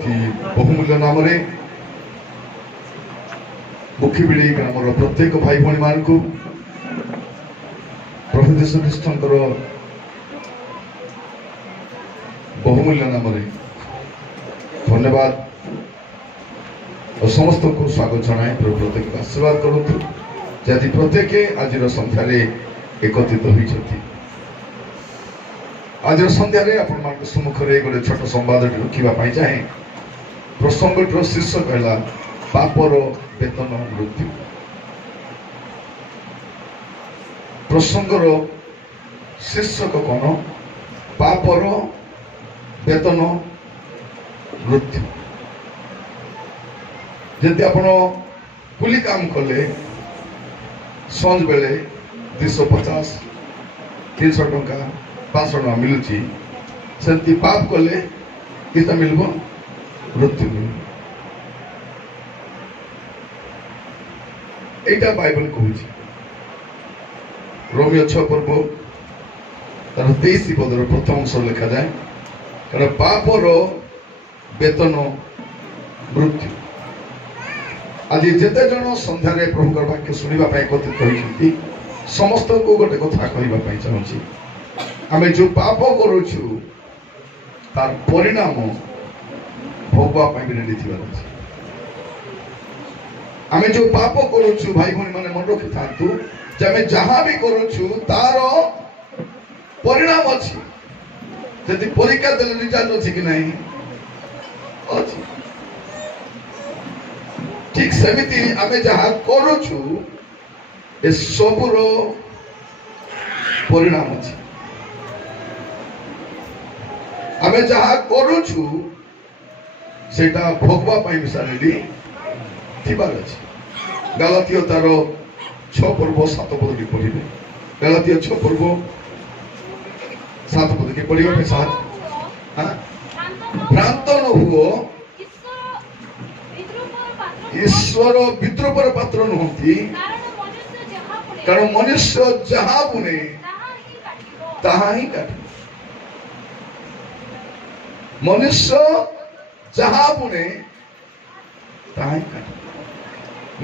बहुमूल्य नाम मुखीबिड़ी ग्रामर प्रत्येक भाई भाई मान प्रभु यीशु ख्रीष्टर बहुमूल्य नाम धन्यवाद और समस्त को स्वागत जनाए। प्रभु प्रत्येक आशीर्वाद करूँ जदि प्रत्येक आज सन्धार एकत्रित होती। आज सन्धार आपण सम्मुखें गोटे छोट संवाद रखापी चाहे। प्रसंग शीर्षक है पापर वेतन मृत्यु। प्रसंगर शीर्षक कौन? पापर वेतन मृत्यु। जदि आप कुली काम कले संज बेले 250 300 टंका 500 टंका मिलुची सेमती पाप कले कितना मिलबो? मृत्यु मिल। एटा बाइबल कहूँ रोमियो 6 पर्व तार 23 पदर प्रथम अंश लिखा जाए कारण पापर वेतन मृत्यु। आज जिते जन सन्धार प्रभु वाक्य शुणा एकत्रित होती समस्त को गोटे कथा कहवाई चाहूँगी। आम जो पाप करुचु तार परिणाम भोगवाई रेडी थी। आम जो पाप करुचु भाई भाई मैंने मन रखी था आम जहाँ भी करुचु तार परिणाम अच्छी। जदि परीक्षा देले रिजल्ट अच्छी कि नहीं अच्छी। ठीक सेमिति आम जहाँ करुचु ए सबुर परिणाम अच्छी। आम जहाँ करुचु सेटा भोगवाई रेडी थिबार अछि। गलातियो तार 6 पर्व 7 पद की पढ़े। गलातियो 6 पर्व 7 पद की पढ़ियो पे साथ भ्रांत न हुओ ईश्वर विद्रूपर पात्र नुहति कारण मनुष्य जहाँ बुने ताहा ही काटे। मनुष्य जहाँ बुने ताहा ही काटे।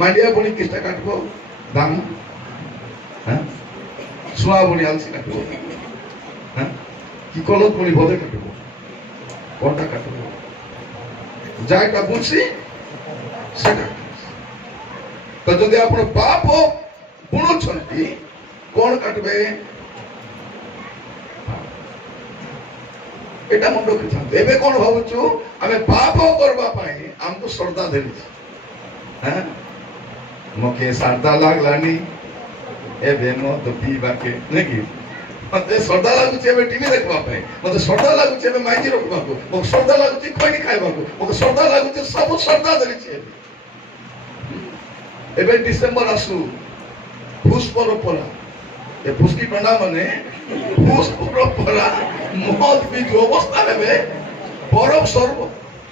मांडिया बुणी किसटा काटबो? धान। सुआ बुणी आलसी काटबो कि कलत बुणी भदे काटबो कोनटा काटबो? जायटा बुझी सेटा। तो जदि आपण पाप बुणुछंती कोन काटबे? एटा मन रखिथांते। एबे कोन भाबुछु आमे पाप करबा पई हमको श्रद्धा देली हैं मके श्रद्धा लागलानी एबे न तो पीबा के नहीं मते श्रद्धा लागुचे एबे टीवी देखबा पई मते श्रद्धा लागुचे एबे माइजी रखबा को मते श्रद्धा लागुचे खैनी खाइबा को मते श्रद्धा लागुचे सब श्रद्धा देली छे। एबे डिसेंबर आसु फुस परपरा ए फुसकी पंडा माने फुस परपरा मौत भी जो अवस्था लेबे बरफ सर्व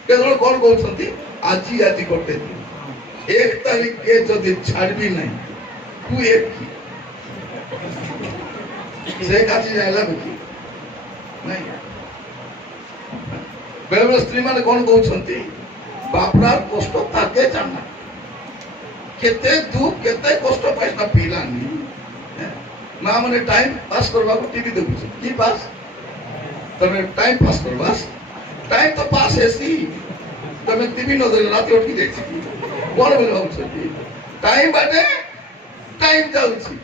केजण कोन कहउछंती आजी आजी करते 1 तारीख के जदि छाड़बी नहीं तू एक से काची जायला बुकी नहीं। बेले बेले स्त्री माने कोन कहउछंती बापरार कष्ट ताके जानना केते दुख केते कष्ट पाइना पीलानी। मां माने टाइम पास करबा को टीवी देखु की पास तमे टाइम पास करबास टाइम तो पास हेसी तमे टीवी न देले रात उठ के देखी कोन बोले होउछती टाइम बाटे टाइम जाउछी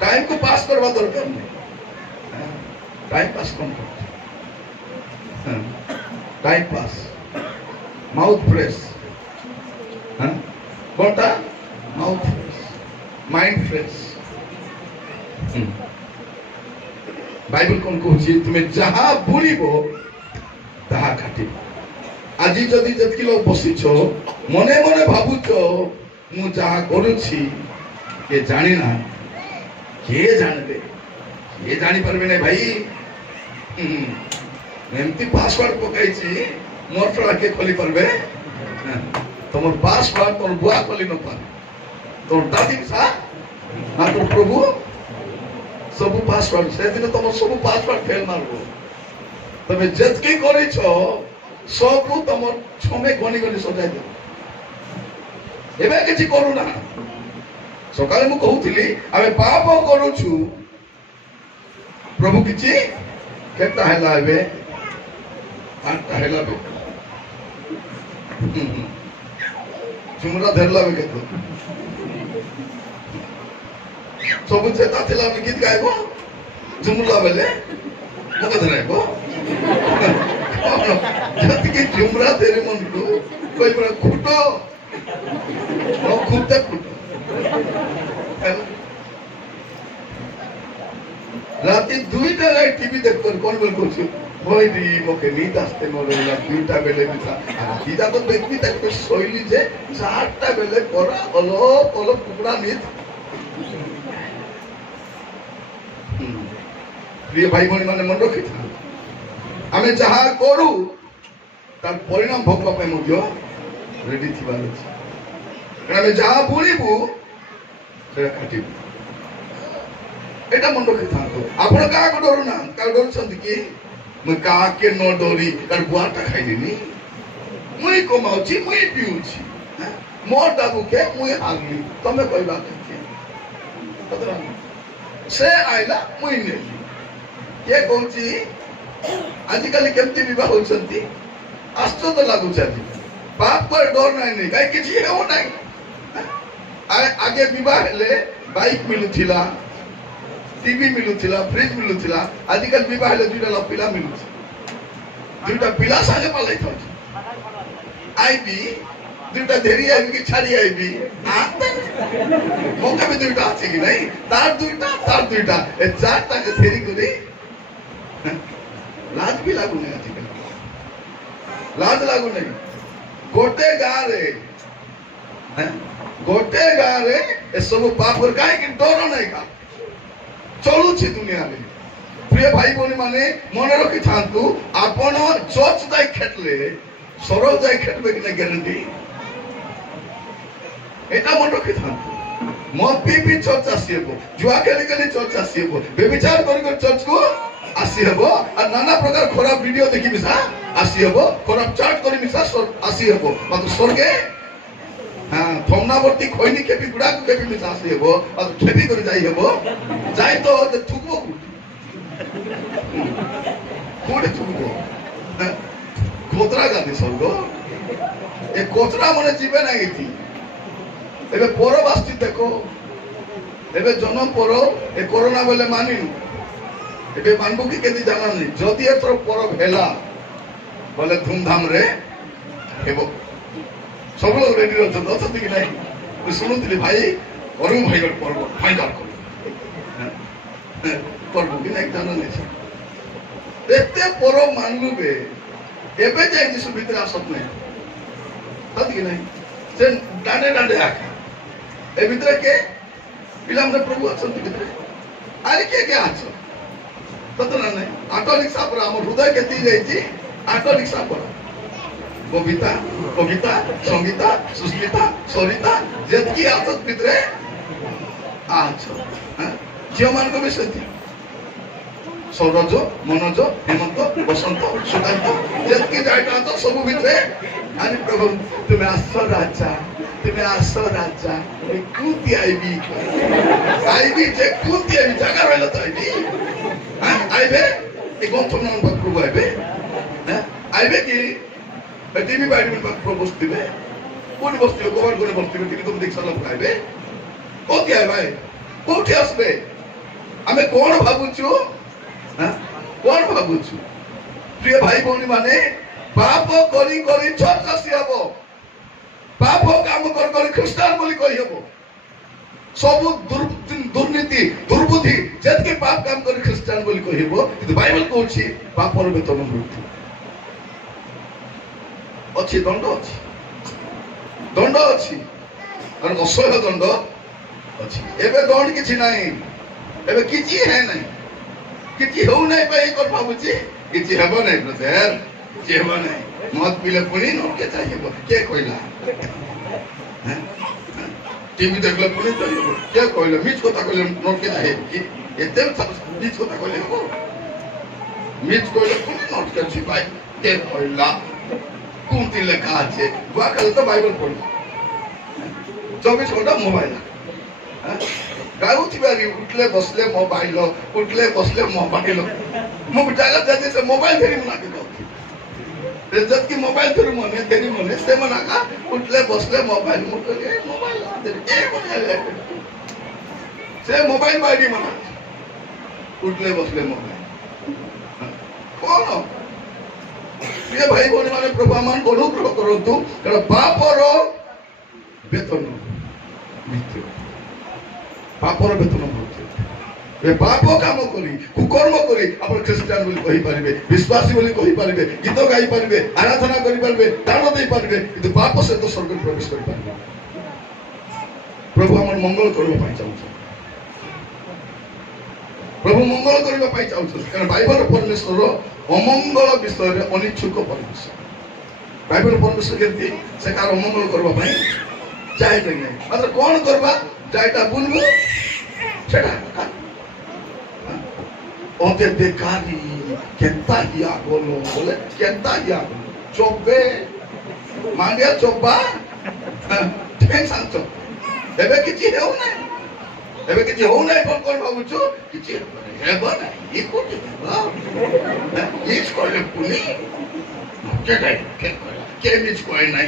टाइम को पास करबा दरकार नहीं। टाइम पास कोन कर टाइम पास माउथ फ्रेश कोनटा mouth fresh mind fresh. Bible कोन कहूची तुमे जहाँ बुलिबो ताहा काटिबो। आज जदि जतकी लोग बसिछ मने मने भाबुछ मु जहाँ करूछि के जानी ना के जानबे ये जानी परबे नै भाई। एमती पासवर्ड पकाइछि मोर टला के खोली परबे तमर पासवर्ड तोर बुआ खोली न पार तोर दादी सा ना तोर प्रभु सब पासवर्ड से दिन तुम सब पासवर्ड फेल मारबो। तमे जतकी करिछ सबू तुम छमे गणी गणी सजाई देव एबे किछि करू ना सकाळे मु कहूथिली आमे पाप करूछु प्रभु किछि केता हैला एबे आठटा हैला बे झुमरा धरला बे केतो सब चेता थिला में गीत गाइबो झुमला बेले मके धराइबो जति के झुमरा तेरे मन को कोई बड़ा खुटो ओ खुटते खुटो राती 2टा रात टीवी देखकर कोन बोल कोछु होय दी मके नींद आस्ते मोरे ला 2टा बेले बिसा सीधा तो देखबी तक सोइली जे 4टा बेले कोरा ओलो ओलो कुकड़ा नींद प्रिय भाई भौणी माने मन रखि था आमे जहा करू तार परिणाम भोगवा पे मध्य रेडी थिबार अछि आमे जहा बुलिबु सेटा काटिबु एटा मन रखि था आपण का को डरू ना का डरू छथि कि मु का के न डरी कार बुआटा खाइलिनी मुई कमाउछि मुई पिउछि मोर दाबु के मुई हागली तमे कहबा के पतरा से आइला मुई नेली के कहूची आजिकल केमती विवाह होचंती आश्चर्य लागुची आज बाप पर डर नहीं काई किछि हेउ नहीं आगे विवाह ले बाइक मिलुथिला टीवी मिलुथिला फ्रिज मिलुथिला आजिकल विवाह ले दुटा पिला मिलुछि दुटा पिला सागे पलाई थोछ आईबी दुटा धेरी आईबी की छाड़ी आईबी मौका में दुटा आछे कि नहीं तार दुटा ए चारटा के धेरी करी लाज भी लागू नहीं आजकल लाज लागू नहीं गोटे गाँ रे ए सब पाप काहे कि डर नहीं का चलू छी दुनिया में प्रिय भाई भौणी माने मन रखि थांतु आपण चर्च जाय खेटले सरल जाय खेटबे कि ना गारंटी एटा मन रखि थांतु मत पी चर्च आसीबो जुआ खेली चर्च आसीबो बेविचार कर चर्च को आसी हबो और नाना प्रकार खराब वीडियो देखि मिसा आसी हबो खराब चाट करी मिसा आसी हबो मात्र स्वर्गे हां थमनावर्ती खैनी खेपी गुडा खेपी मिसा आसी हबो और खेपी करी जाई हबो जाई तो थुकबो कोडे थुकबो कोतरा गादी स्वर्ग ए कोतरा मने जीवे नाही थी एबे पर बास्ती देखो एबे जन्म पर ए कोरोना बोले मानिनु एबे मानबो कि केदी जाना नहीं जदी एतर परब हेला बोले धूमधाम रे हेबो सब लोग रेडी रहत दस दिन नहीं तो सुनुतली भाई अरुण भाई गड परब फाइनल कर परब कि नहीं जाना नहीं एते परब मानलु बे एबे जाय जे सुभितर आसत नहीं सत कि नहीं से डांडे डांडे आका ए भीतर के पिला हमरे प्रभु अछन भीतर आरे के आछो ततना नहीं आटो रिक्शा पर हम हृदय केती जाईची आटो रिक्शा पर कविता कविता संगीता सुस्मिता सरिता जेतकी आछत भीतर आछो जियो मान को बेसती सौरज मनोज हेमंत बसंत सुकांत जेतकी जायटा तो सब भीतर आरे प्रभु तुम्हें आसो राजा कुंती आईबी जे कुंती आईबी जगह रहला तो आईबी आईबे ए गंथम नाम प्रभु आईबे आईबे कि टीवी बाइड में प्रभु बसतिबे कोन बसतिबे कवर कोन बसतिबे टीवी तुम देख साला आईबे कोती आईबे भाई कोठी आसबे हमें कोन भाबुछु कोन भाबुछु प्रिय भाई भौणी माने पाप करी करी चर्च आसीबो पाप काम कर ख्रिस्टान बोली कहि हबो सब दुर्नीति दुर्बुद्धि जतके पाप काम कर ख्रिस्टान बोली कहि हबो कि बाइबल कहछि पापर वेतन मृत्यु अछि दंड अछि और असह्य दंड अछि एबे दंड किछि नाही एबे किछि है नाही किछि हो नाही पाई कर भाबुछि किछि हबो नाही ब्रदर किछि हबो नाही मत पीले पुणी नरके चाहिए के कहला टीवी देखले पुणी चाहिए के कहला मिछ कथा कहले नरके चाहिए कि एते मिछ कथा कहले हो मिछ कहले पुणी नरके छी भाई के कहला কোনটি লেখা আছে গুয়া কালে তো বাইবেল পড়ি 24 ঘন্টা মোবাইল গাউথিবারি উঠলে বসলে মোবাইল উঠলে বসলে মোবাইল মুখ জায়গা যাতে সে মোবাইল ধরি মনাকে जब की मोबाइल तेरी मने से मना का उठले बसले मोबाइल मुझे मोबाइल से मोबाइल बाड़ी मना उठले बसले मोबाइल कौन ये भाई बोली माने प्रभामान अनुग्रह करो तू कारण पापर वेतन मृत्यु पापर वेतन मृत्यु ए पाप काम करी कुकर्म करी आपण ख्रिस्टियन बोली कहि परिबे विश्वासी बोली कहि परिबे गीत गाई परिबे आराधना करि परिबे दान देई परिबे किंतु पाप से तो स्वर्ग प्रवेश करि परिबे प्रभु हमर मंगल करबा पाई चाहू प्रभु मंगल करबा पाई चाहू कारण बाइबल परमेश्वर अमंगल विषय रे अनिच्छुक परमेश्वर बाइबल परमेश्वर केति से कार अमंगल करबा पाई चाहे नहीं मात्र कोन करबा जायटा बुनबो सेटा ओते बेकारी केता हिया बोलो बोले केता हिया चोबे मांडिया चोबा टेंशन तो एबे किछि हेउ नै एबे किछि हेउ नै कोन भाबुछु किछि हेबो नै ई कोन ई स्कूल पुनी के मिच कोइ नै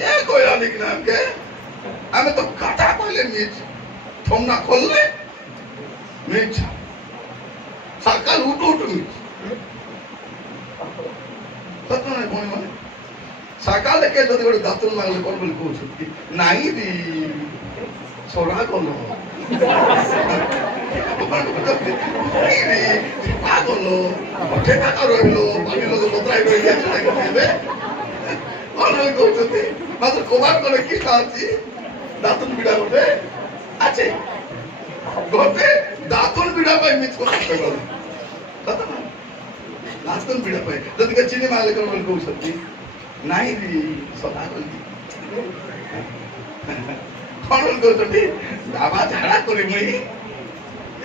के कोइ आलिक नाम के हमें तो काटा कोले मिच थोमना खोलले मिच सकाल उठ मिच पता नहीं कौन माने सकाल के जदि गोटे दातुन मागले कोन बोली कहउछथि नाही दी सोरा कोन पागलो ठेका करलो बाकी लोग बतराई रही जाय छले अनल कहउछथि मात्र कोबार करे कि खाची दातुन बिडा गोटे आछे गोटे दातुन बिडा पाई मिच को कहलो पता ना दातुन बिडा पाई जदि के चिनी मागले कोन बोली कहउछथि नाही दी सोरा कोन कोन कहउछथि डाबा झाड़ा करे मई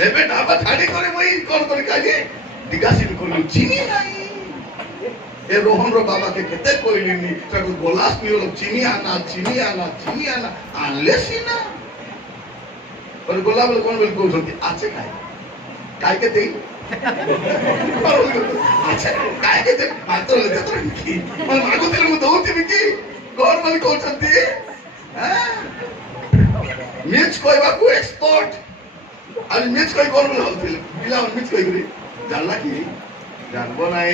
एबे डाबा झाड़ी करे मई कोन करे काजे दिगासिन कोन चिनी नाही ए रोहन रो बाबा के केते कोइलिनी सब गोलास नियो चिनी आना आनले सीना और गोला बोले कोन बोल कहउछथि आछे काय के देई अच्छा काय के दे मात्र ले देत रही मन मागो तेरे मु दउति बिकी कोन बोल कहउछथि मिच कहबा को एक्सपर्ट আর মিচ কই করব হলছিল বিলা মিচ কই করি জানলা কি জানবো নাই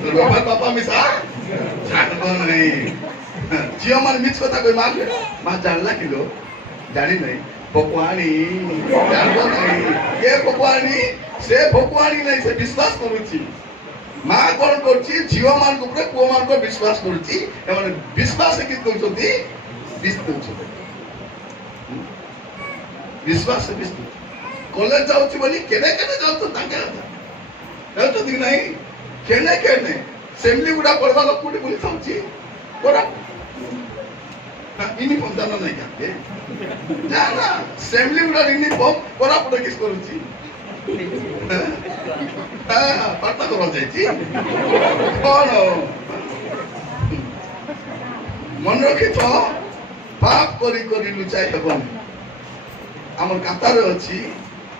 তোর বাবা পাপা মিছা জানবো নাই জিও মান মিচ কথা কই মা জানলা কিলো জানি নাই ভগবানী জানবো নাই কে ভগবানী সে ভগবানী নাই সে বিশ্বাস করুছি মা কোন করছি জিও মান উপরে পুଅ মান কো বিশ্বাস করুছি মানে বিশ্বাস কি কইছতি विश्वास कॉलेज जाऊची बोली केने केने जातो तांके जातो दिख नाही केने केने असेंबली गुडा पडवा लोक कुठे बोली जाऊची कोरा यूनिफॉर्म जाना नाही का जाना असेंबली गुडा यूनिफॉर्म कोरा पुढे किस करूची पार्ता करा जायची कोण मन रखिथ पाप करी करी लुचाई हेबन आमर कातार अछि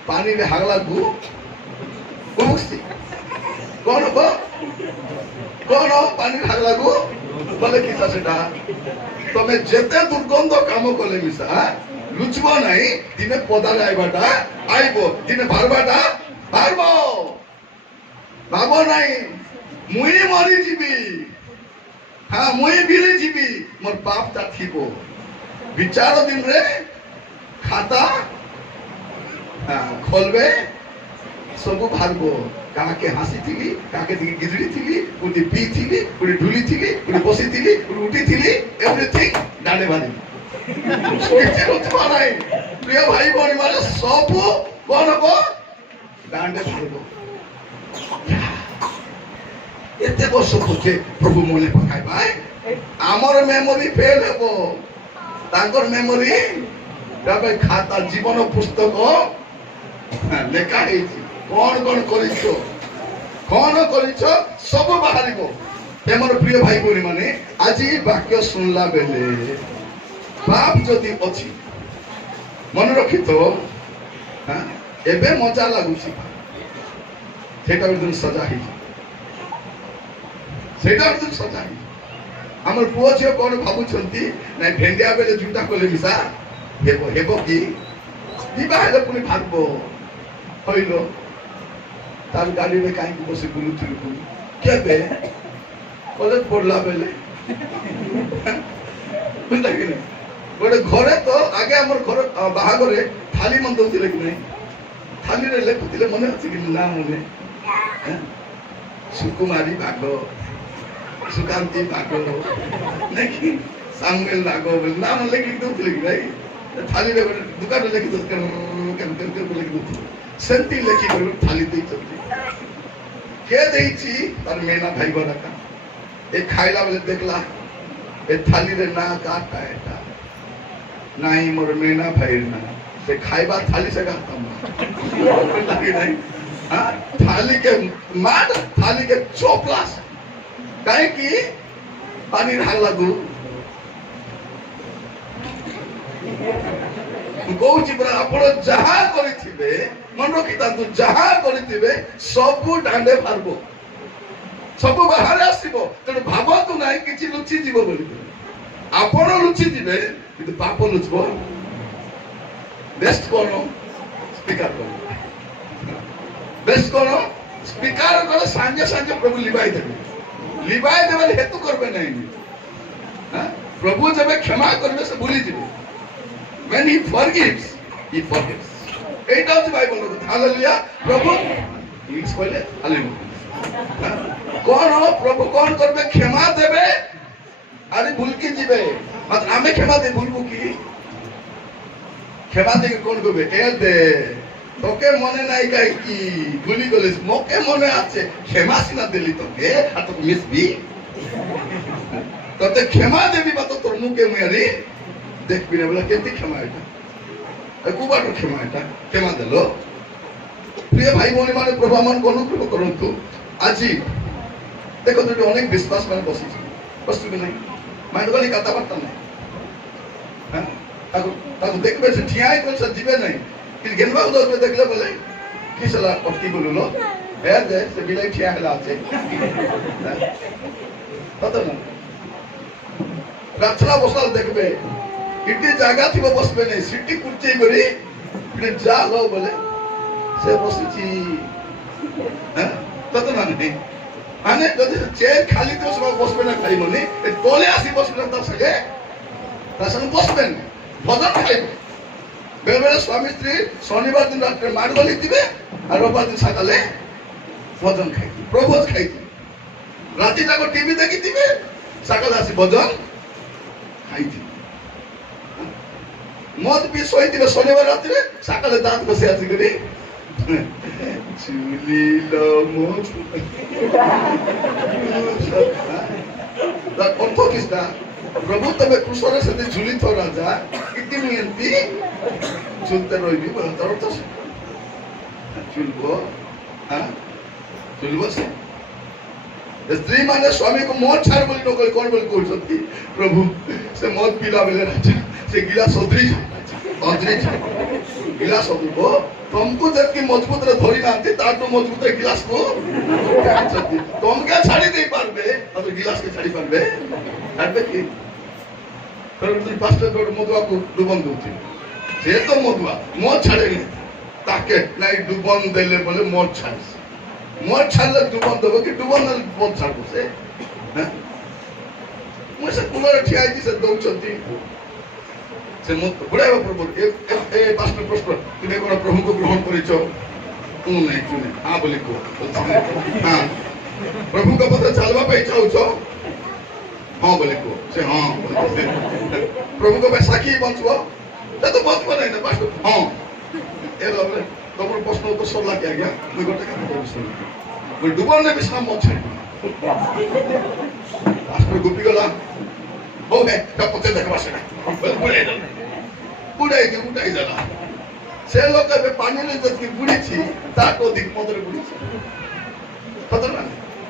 पानी रे हागला गु कुमुक्ति कोन हो पानी रे हागला गु बोले किसा सेटा तमे जेते दुर्गंध काम कोले मिसा लुचबो नाही दिने पदाले आइबाटा आइबो दिने भारबाटा भारबो बाबो नाही मुई मरि जीबी हां मुई बिले जीबी मोर पापटा थिबो विचार दिन रे खाता खोलबे सब भारबो काके हसी थिली काके दिगी गिजड़ी थिली कुटी पी थिली कुटी ढुली थिली कुटी बसी थिली कुटी उठी थिली एवरीथिंग डांडे बारी किछि रुचबा नाही प्रिय भाई बहनी माने सब कोन हो डांडे भारबो एते वर्ष पछे प्रभु मने पकाई भाई आमर मेमोरी फेल हेबो तांकर मेमोरी तबे खाता जीवन पुस्तक लेखा है कौन कौन करिछो सब बाहरिबो मोर प्रिय भाई भौणी माने आज वाक्य सुनला बेले पाप जदि अच्छी मन रखी तो हाँ एबे मजा लगुच सजा ही सजा ही आम पुओ झील कौन भावुंट ना भेंडिया बेले झूठा कले मिशा हेब कि पुणी भागब हईल तार गाड़ी में कहीं बस बुलूलु के कॉलेज पढ़ला बेले गोटे घरे तो आगे आम घर बाहागर थाली मन दौले कि नहीं थाली रे लेखुले मन अच्छे कि ना मने सुकुमारी बाग सुकांति बाग नहीं सामुएल नाग नाम लिखि दौले कि नहीं थाली रे दुकान लिखि दौले सेंती लिखि थाली के देइछि तार मेना भाई बरका ए खाइला बेले देखला ए थाली रे ना काटा एटा नहीं मोर मेना भाई ना से खाइबा थाली से खाता लगी नहीं हां थाली के मार थाली के चोपलास काहे की पानी ढाल लागू कौची पर आपण जहा करिथिबे मन रखिता तू जहा करिथिबे सब डांडे फारबो सब बाहर आसीबो तेणु भाबतु नाही किछि लुचि जीव बोली आपण लुचि दिबे किंतु पाप लुचबो बेस्ट कोन स्पीकर कोन बेस्ट कोन स्पीकर कोन सांगे सांगे प्रभु लिबाई देबे हेतु करबे नहीं हां प्रभु जब क्षमा करबे से भूली जीवे when he forgives एटा होची बाइबल रो हालेलुया प्रभु इंग्लिश कहले हालेलुया कौन हो प्रभु कौन करबे क्षमा देबे अरे भूल के जीवे मत आमे क्षमा दे भूलबो की क्षमा दे कौन करबे ए दे तोके मने नाही काई की भूली गले मोके मने आछे क्षमा सिना देली तोके आ तो मिस भी तते क्षमा देबी बात तोर मुके मेरी देख बिना बोला केती क्षमा एटा कुबाटो क्षमा एटा क्षमा देलो प्रिय भाई भौणी माने प्रभु मन को अनुग्रह करंतु আজি देखो तो अनेक विश्वास माने बसी भी नहीं माइंड वाली कथा बार्ता नहीं हां ताको देखबे से ठियाई कोन से जीवे नहीं कि गेनबा उदर में देखले बोले कि सला पक्की बोललो हे दे से बिलाई ठिया हला আছে पता ना प्रार्थना बसाल देखबे इटी जागा थी बसबे नहीं सिटी कुर्ची करी इटे जा लो बोले से बसची हां पता ना नहीं आने जदि चेयर खाली तो सब बसबे ना खाई बोली तोले आसी बसबे त सके तासन बसबे भजन खाई बेले बेले स्वामी स्त्री शनिवार दिन रात मार गली दिबे और रविवार दिन सकाले भजन खाई प्रभोज खाई राति जाको टीवी देखि दिबे सकाले आसी भजन खाई मत भी सोई दिबे शनिवार रात रे सकाले दांत बसे आसी करी चुली लो मोट दा अर्थ किसदा प्रभु तबे क्रूसरे से झुली थो राजा किति नियंती झुलते रहिबी बहतर अर्थ झुलबो हां झुलबो से स्त्री माने स्वामी को मौत छाड़ बोली नकल कोन बोली कहउछंती प्रभु से मौत पीला बेले राजा से गिलास अद्री गिलास अद्रीबो तुमको जबकि मजबूत रे धरी नांती ताटो मजबूत रे गिलास को तुम क्या छाड़ी दे पारबे तो गिलास के छाड़ी पारबे हटबे की फिर तुम पास्टर को मधुआ को डुबन दोती से तो मधुआ मौत छाड़े नहीं ताके नहीं डुबन देले बोले मौत छाड़ले डुबन देबो कि डुबन मौत छाड़बो से हैं मुसे कुलर ठिया आइती से दौचंती से मत बुढ़ावा प्रभु ए पास्टर प्रश्न तुमे कोन प्रभु को ग्रहण करिछो तू नहीं चुने हां बोली को हां प्रभु का पत्र चलवा पे चाहछो हां बोली को से हां प्रभु को बैसाखी बंचबो त तो बंचबो नहीं ना पास्टर हां ए लो तमर प्रश्न तो सरला के गया मैं गोटे काम करछो मैं डुबन ने विश्राम मत छाड़ पास्टर गुपी गला ओ है कपते देखबा से बुढ़ाई जाला से लोग पानी ने जबकि बुढ़ी थी ताको दिख मदर बुढ़ी थी पता ना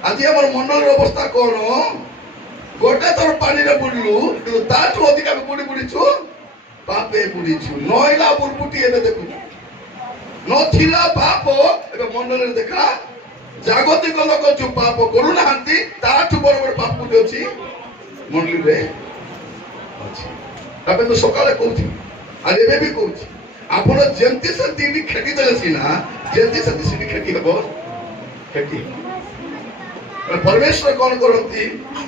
আজি আমার মন্ডলের অবস্থা কোন গোটা তোর পানিরে বুড়লু কিন্তু তাঠু অধিক আমি বুড়ি বুড়িছু পাপে বুড়িছু নয়লা বুড়বুটি এবে দেখুন নথিলা পাপ এবে মন্ডলের দেখা জাগতিক লোক যে পাপ করুনাহান্তি তাঠু বড় বড় পাপ বুটি অছি মন্ডলীরে ଅଛି তাপে তো সকালে কହୁছি আর এবে ବି কହୁছি ଆପଣ ଯେମିତି ସେମିତି ଖେଟି ଦେଲେ ସିନା ଯେମିତି ସେମିତି ସେଠି ଖେଟି ହେବ ଖେଟି परमेश्वर कौन करती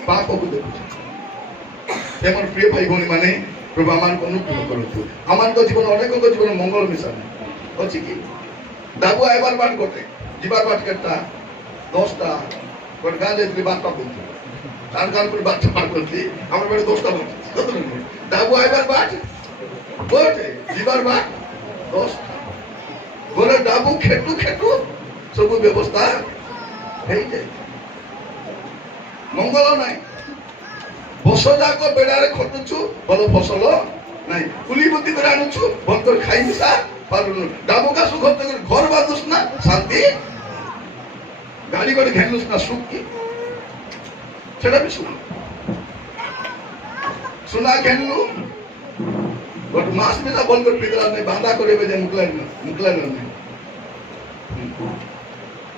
पाप को देखुचे एमन प्रिय भाई भौणी माने प्रभु आमान को अनुग्रह करतु आमान को जीवन अनेक को जीवन मंगल मिशन अछि कि दाबु आइबार बाट गोटे जीवार बाट केटा 10टा कोन गाले द्रि बात का बोलती तार गाल पर बात पार करती हमर बेटे 10टा बोलती दाबु आइबार बाट गोटे जीवार बाट 10टा गोरे दाबु खेटू खेटू सब व्यवस्था हेई जाय मंगल নাই বছ যাক বেড়ারে খটুছু ভালো ফসল নাই কুলি বুদ্ধি করে আনুছু বল করে খাই মিশা পারুন ডাবু গাছ ঘর ঘর বাঁধুস না শান্তি গাড়ি করে ঘেনুস না সুখ কি সেটা বি শোনা ঘেনলু বট মাস মিশা বল করে পিতরা নাই বাঁধা করে যে মুকলাই না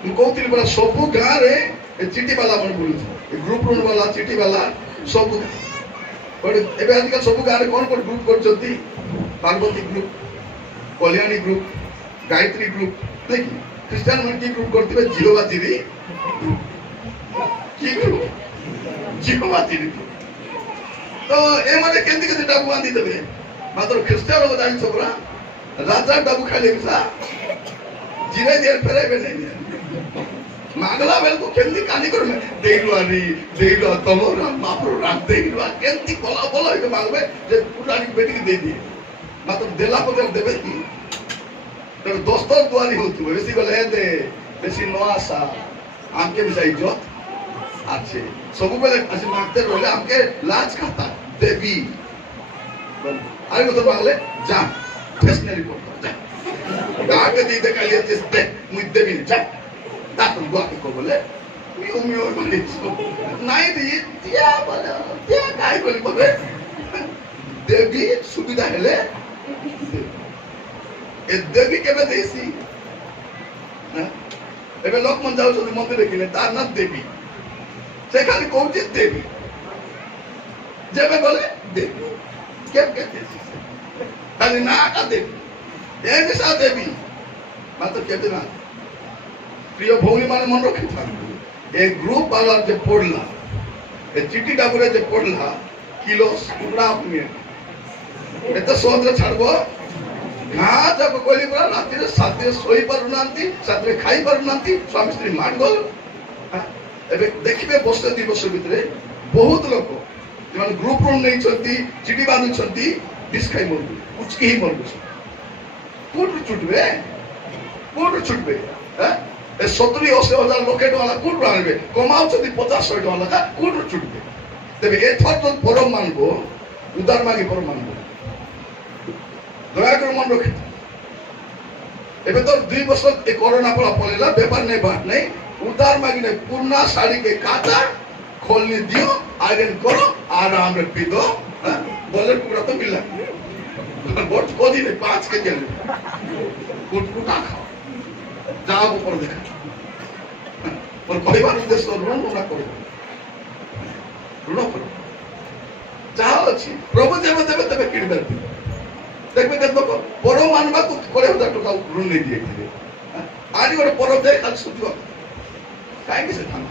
ମୁଁ କହୁଥିଲି ପରା ସବୁ ଗାଁରେ ଚିଠି ବାଲା ମାନେ ବୁଲୁଛୁ ଗ୍ରୁପ ରୁମ୍ ବାଲା ଚିଠି ବାଲା ସବୁ ଏବେ ଆଜିକାଲି ସବୁ ଗାଁରେ କଣ କଣ ଗ୍ରୁପ କରୁଛନ୍ତି Parvati group Kalyani group Gayatri group ନାଇଁ କି ଖ୍ରୀଷ୍ଟିଆନ ମାନେ କି ଗ୍ରୁପ କରିଥିବେ ଜିହୋବାତିରି କି ଗ୍ରୁପ ଜିହୋବାତିରି ତ ଏମାନେ କେମିତି କେମିତି ଡାବୁ ବାନ୍ଧି ଦେବେ ମାତ୍ର ଖ୍ରୀଷ୍ଟିଆନ ଲୋକ ଜାଣିଛ ପରା ରାଜା ଡାବୁ ଖାଇଲେ ମିଶା ଜିରେ ଜିରେ ଫେରାଇବେ ନାହିଁ मागला बेल को केंदी कानी कर में देइलो तमो राम बापरो राम देइलो केंदी बोला बोला के मांगबे जे पुरानी बेटी के दे दिए मात्र देला पर देबे की तो दोस्तों दुआरी होतु बेसी गले दे बेसी नो आशा आमके भी सही जो अच्छे सब बेले असि मांगते रहले आमके लाज खाता देवी अरे को तो मांगले जा फैसले रिपोर्ट जा गाके दी दे काली ते मुई देवी जा तातो गुआके को बोले मियो मियो बोले नहीं दी दिया बोले दिया काय बोले बोले देवी सुविधा हेले ए देवी केबे देसी ना एबे लोक मन जाउ छ मंदिर किने तार ना देवी से खाली कहउची देवी जेबे बोले देवी केब के देसी खाली ना का देवी ए निसा देवी मात्र केबे ना प्रिय भौणी माने मन रखी था ए ग्रुप वाला जे पढ़ला ए चिट्ठी डाबुरे जे पढ़ला किलो टुकड़ा अपने एते सोंद्र छाड़बो घा जब कोली पूरा राती रे साथी सोई पारुनांती साथी खाई पारुनांती स्वामी स्त्री मार गल एबे देखिबे बसे दिवस भितरे बहुत लोक जमान ग्रुप रो नै छथि चिट्ठी बांधु छथि डिस खाई मरु उचकी ही मरु कोट छुटबे हैं 70-80 हजार लोकेट वाला कौन आनबे कमाउ छथि 50-100 टका लगा कौन छुटबे तेबे एथर तो परम मानबो उदार मागी परम मानबो दया कर मन रखि एबे तो 2 वर्ष ए कोरोना पला पलेला व्यापार नै बात नै उदार मागी नै पूर्णा साड़ी के काटा खोलने दियो आयरन करो आराम रे पी दो बोले पूरा तो मिला बहुत कोदी नै 5 के जन कुटकुटा खाओ जाओ ऊपर देखा और कहबार उद्देश्य ऋण ना करो ऋण करो जाओ अच्छी प्रभु जेबे देबे तबे किणबे देखबे के लोक पर मानबा को 20,000 टका ऋण नै दिए थे आज गोटे पर दे खाली सुतिवा काहे कि से थाना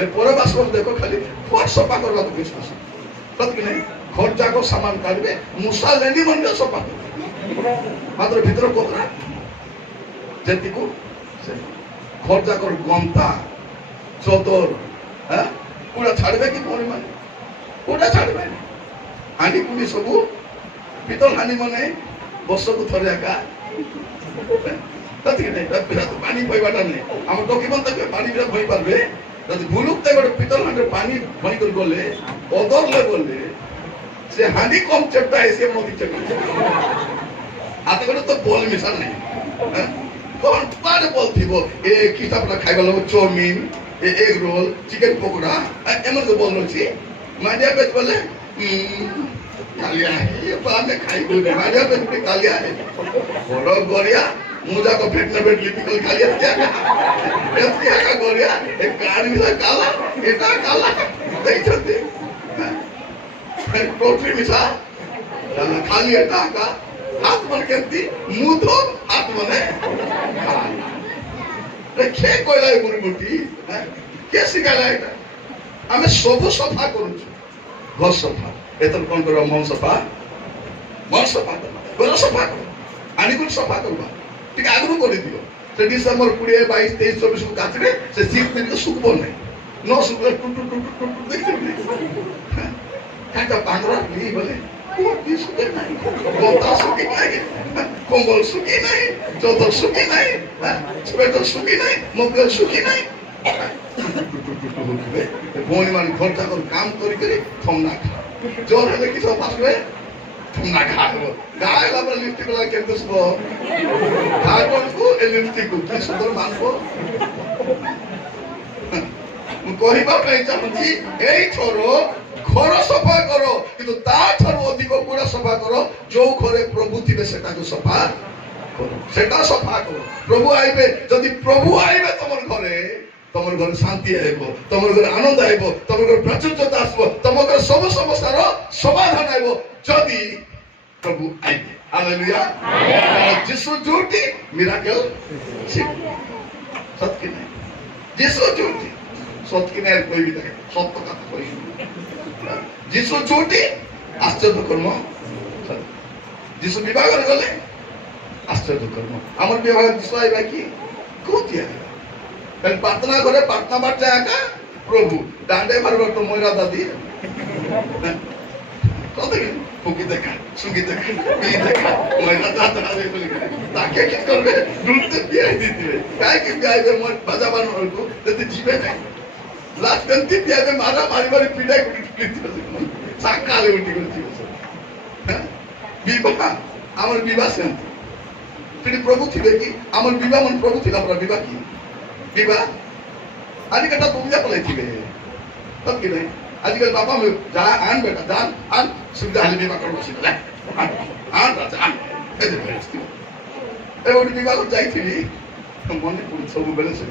ए पर बास देखो खाली फट सफा करबा तो विश्वास सत कि नहीं घर जाको सामान काढबे मुसा लेंडी मन सफा मात्र भीतर कोतरा जेती को घर जाकर गंता चदर हैं पूरा छाड़बे कि परिमाण पूरा छाड़बे हानि कुनी सब पितल हानि माने वर्ष को थरे एका तति नै बिरात पानी भइबाटा नै हम डॉक्यूमेंट तक पानी बिरात भइ पारबे जदि बुलुक ते गोटे पितल हांडे पानी भइ कर गले ओदर लेवल ले से हानि कम चेपटा है से मोदी चेपटा आते गोटे तो बोल मिशन नै कौन कुआडे बोलथिबो ए किताबला खाइबा लोग चाउमिन ए एग रोल चिकन पकोड़ा एमन को बोल छी माडिया पे बोले कालिया है ये बाद में खाइबो माडिया पे भी कालिया है बोलो गोरिया मुझा को पेट में बैठ लिपिकल कालिया क्या का गोरिया एक कान में काला एटा काला देखते टोटली मिसा खाली एटा का हाथ मन केंती मुंह तो हाथ मने खे कोइला मुरमुटी के सिकाला एटा आमे सब सफा करू घर सफा एतन कोन करो मन सफा घर सफा करो आनी कोन सफा करबा ठीक आगु कर दियो से डिसेंबर 20 22 23 24 को काटरे से सीट में सुकबो नै नो सुकले टुट टुट टुट टुट देखते काटा पांगरा ली बोले को की सुके नहीं कोता सुके नहीं कोमल सुके नहीं जोतर सुके नहीं स्वेटर सुके नहीं मोबाइल सुके नहीं बोनी मान घंटा कर काम करी थमना खा जोर हेले कि सब पासवे थमना खा गाय लाबर लिपस्टिक ला केन दसबो खागन को ए लिपस्टिक को कि सुंदर मानबो मु कहिबा पई चाहूची एई छोरो घर सफा करो किंतु ता ठारो अधिक पूरा सफा करो जो घरे प्रभु थिबे सेटा को सफा करो सेटा सफा करो प्रभु आइबे जदि प्रभु आइबे तमर घर शांति आइबो तमर घर आनंद आइबो तमर घर प्राचुर्यता आसबो तमर घर सब समस्यार समाधान आइबो जदि प्रभु आइबे हालेलुया जिसु जोटी मिराकल सत्य नहीं जिसु जोटी सत्य नहीं कोई भी नहीं सत्य कथा कोई जिसु जोटी आश्चर्य कर्म जिसु विवाह गले आश्चर्य कर्म हमर विवाह जिसु आइबा की कोतिया कल प्रार्थना करे प्रार्थना बात जाएगा प्रभु डांडे मारबो तो मोरा दादी कते फुकी देखा सुगी देखा पी देखा मोरा दादा रे बोली ताके की करबे दुलते बियाई दितिबे काय की गायबे मोर बाजाबान हरको तते जीवे नाही लास्ट गंती बियाबे मारा मारी मारी पीडाई कुटी साकाले उठी करती विवाह हमर विवाह से तेरी प्रभु थिबे की हमर विवाह मन प्रभु थिला पर विवाह की विवाह आजकल तो पूजा पलाई थी तब की नहीं आजकल बाबा में जा आन बेटा जान आन सुविधा हाली विवाह करबो छी ले आन राजा आन ए ओडी विवाह को जाई थी मने पुर सब बेले से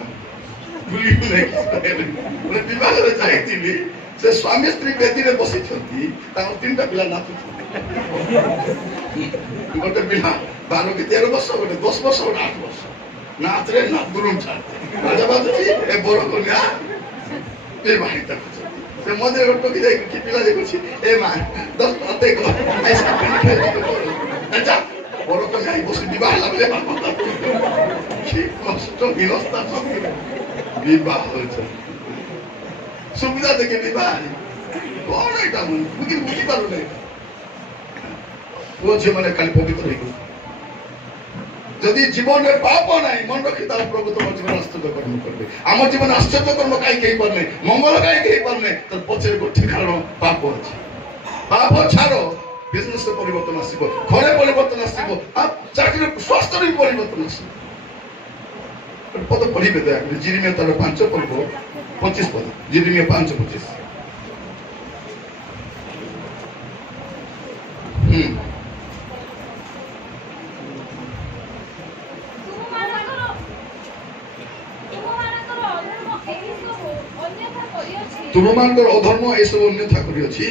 भूली नहीं ओडी विवाह रे जाई थी से स्वामी स्त्री बेदी रे बसी छथि ता तीनटा पिला नातु गोटे पिला 12 के 13 वर्ष गोटे 10 वर्ष गोटे 8 वर्ष नातरे ना गुरुम छाड़ते राजा बाबूजी ए बोरो कन्या ए भाई तक से मदे गोटो की जाई की पिला देखो छी ए मा 10 अते को ऐसा खेल अच्छा बोरो कन्या ई बस विवाह लागले की कष्ट विनस्ता सब विवाह होছে सुविधा देखे विवाह कोन एटा मुझे बुझी पारो नहीं वो जे माने खाली पवित्र होई যদি জীবনে পাপ নাই মন রাখি তার প্রভু তোমার জীবন আশ্চর্য কর্ম করবে আমার জীবন আশ্চর্য কর্ম কাই কেই পারনে মঙ্গল কাই কেই পারনে তার পছরে গোটি কারণ পাপ আছে পাপ ছাড়ো বিজনেসে পরিবর্তন আসিব ঘরে পরিবর্তন আসিব আর চাকরির স্বাস্থ্যের পরিবর্তন আসিব পদ পড়িবে দেখ জিরিমিয়া তার 5 পর্ব 25 পদ জিরিমিয়া 5:25 तुममानकर अधर्म ए सब अन्यथा करियछि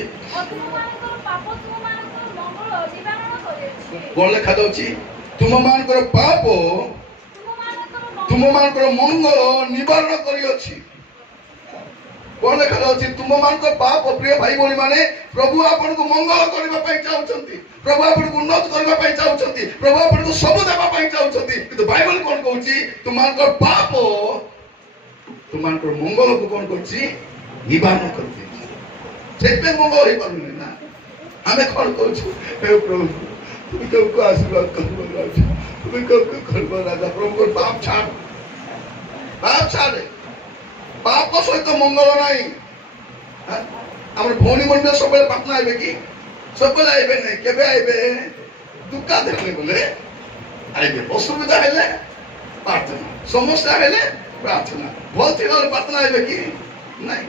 कोन लिखा दउछि तुममानकर पाप तुममानकर मंगल निवारण करियछि कोन लिखा दउछि तुममानकर पाप प्रिय भाई बोली माने प्रभु आपन को मंगल करबा पई चाहउछंती प्रभु आपन को उन्नत करबा पई चाहउछंती प्रभु आपन को सब देबा पई चाहउछंती किंतु बाइबल कोन कहउछि तुममानकर पाप तुममानकर मंगल को कोन कहउछि निवारण करते सेते मंगल ही पारुने ना हमें कौन कहछु हे प्रभु तुम को आशीर्वाद करबो राजा तुम को करबो राजा प्रभु को पाप छाड़ पाप सहित मंगल नहीं हमर भौनी मन सब पाप ना आइबे की सब आइबे नहीं केबे आइबे दुखा देखले बोले आइबे असुविधा हेले प्रार्थना समस्या हेले प्रार्थना भल थी प्रार्थना है कि नहीं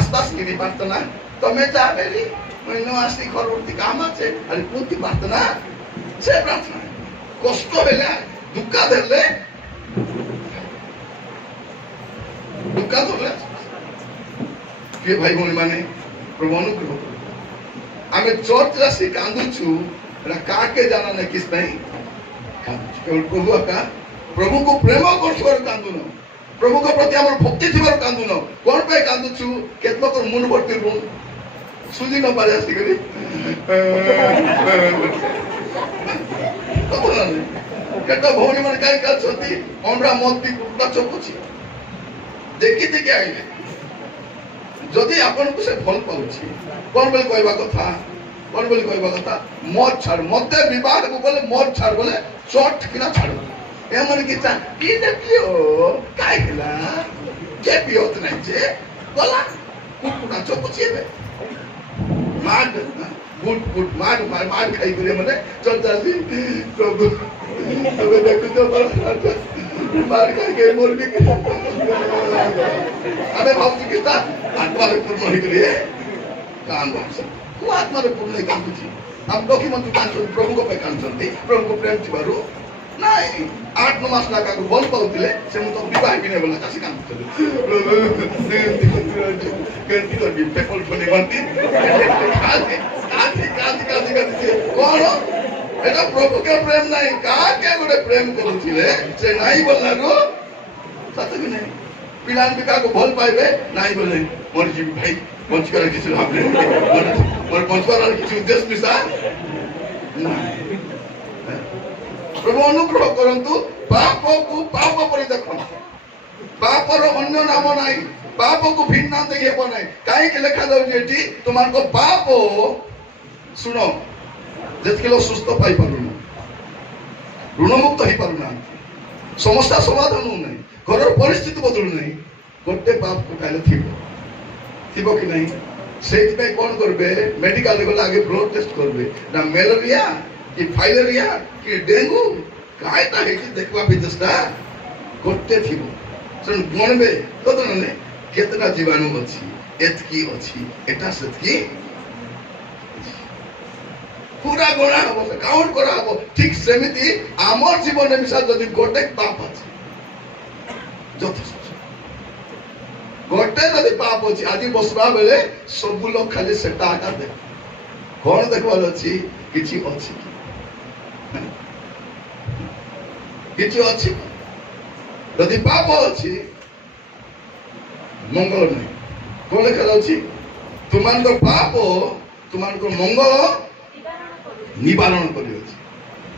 आसपास की प्रार्थना तमें जा बेली मैं आसी घर उठती काम আছে আর প্রতি প্রার্থনা সে প্রার্থনা কষ্ট হলে দুঃখ ধরলে দুঃখ ধরলে প্রিয় ভাই ভଉଣୀ ମାନେ प्रभु अनुग्रह करो आमे चर्च राशि कांदुछु एटा काके जाना नहीं किस नहीं कांदुछु केवल प्रभु का प्रभु को प्रेम करछुर कांदुनो प्रभु को प्रति हमर भक्ति थिबार कांदुनो कोन पे कांदुछु केतलोक मन भर्ती रू सुजी न पारे आसी करी तो ना केटा भौणी मन काई का छथि हमरा मत भी कुटा चकुछि देखि देखि आइले जदि आपन को से फल पाउछि कोन बोले कहबा कथा कोन बोले कहबा कथा मत छाड़ मते विवाह को बोले मत छाड़ बोले चोट किना छाड़ ए मन की चा पी दे पियो काय हला के पियो त नहीं जे बोला कुकुटा चकुछि बे मार गुड गुड मार मार मार खाई करे मने चल जासी प्रभु तबे देखु तो बड़ा मार खाके मोर भी अरे भाव की ता आत्मा रे पूर्ण हो गए काम बात को आत्मा रे पूर्ण काम कुछ हम डॉक्यूमेंट कान प्रभु को पे कान चलते प्रभु को प्रेम थिबारु नहीं 8-9 मास लागा को बोल पाउतिले से मु तो विवाह बिने बोला कासी काम चले गलती कर दी पेपल बने बनती काजी कौन एटा प्रभु के प्रेम नहीं का के गोटे प्रेम करूथिले से नहीं बोललागो सत भी नहीं पिलान बिका को भल पाइबे नहीं बोले मोर जी भाई बंच कर किछ लाभ नहीं मोर बंच कर किछ उद्देश्य मिसा नहीं प्रभु अनुग्रह करंतु पाप को पाप पर देखो पाप रो अन्य नाम नहीं पाप को भिन्न नाम देखे को नहीं काहे के लिखा दउ जेठी तुमार को पाप सुनो जेतके लोग सुस्थ पाई पारुना ऋण मुक्त हो पारुना समस्या समाधान हो नहीं घर परिस्थिति बदलू नहीं गोटे पाप को कहले थिबो कि नहीं सेठ पे कौन करबे मेडिकल गला आगे ब्लड टेस्ट करबे ना मलेरिया कि फाइलेरिया कि डेंगू कायता है कि देखवा विदेशटा गोटे थिबो सुन गणबे तो ने केतना जीवाणु अछि एतकी अछि एटा सेतकी पूरा गणा हबो काउंट करा हबो ठीक सेमिति आमर जीवन मिसा जदि गोटे पाप अछि যথেষ্ট गोटे जदि पाप अछि आज बसबा बेले सब लोग खाली सेटा आका दे कोन देखबाल अछि किछि अछि किछि अछि जदि पाप अछि मंगल नहीं कोन लिखल अछि तुमान को पाप तुमान को मंगल निवारण करियो अछि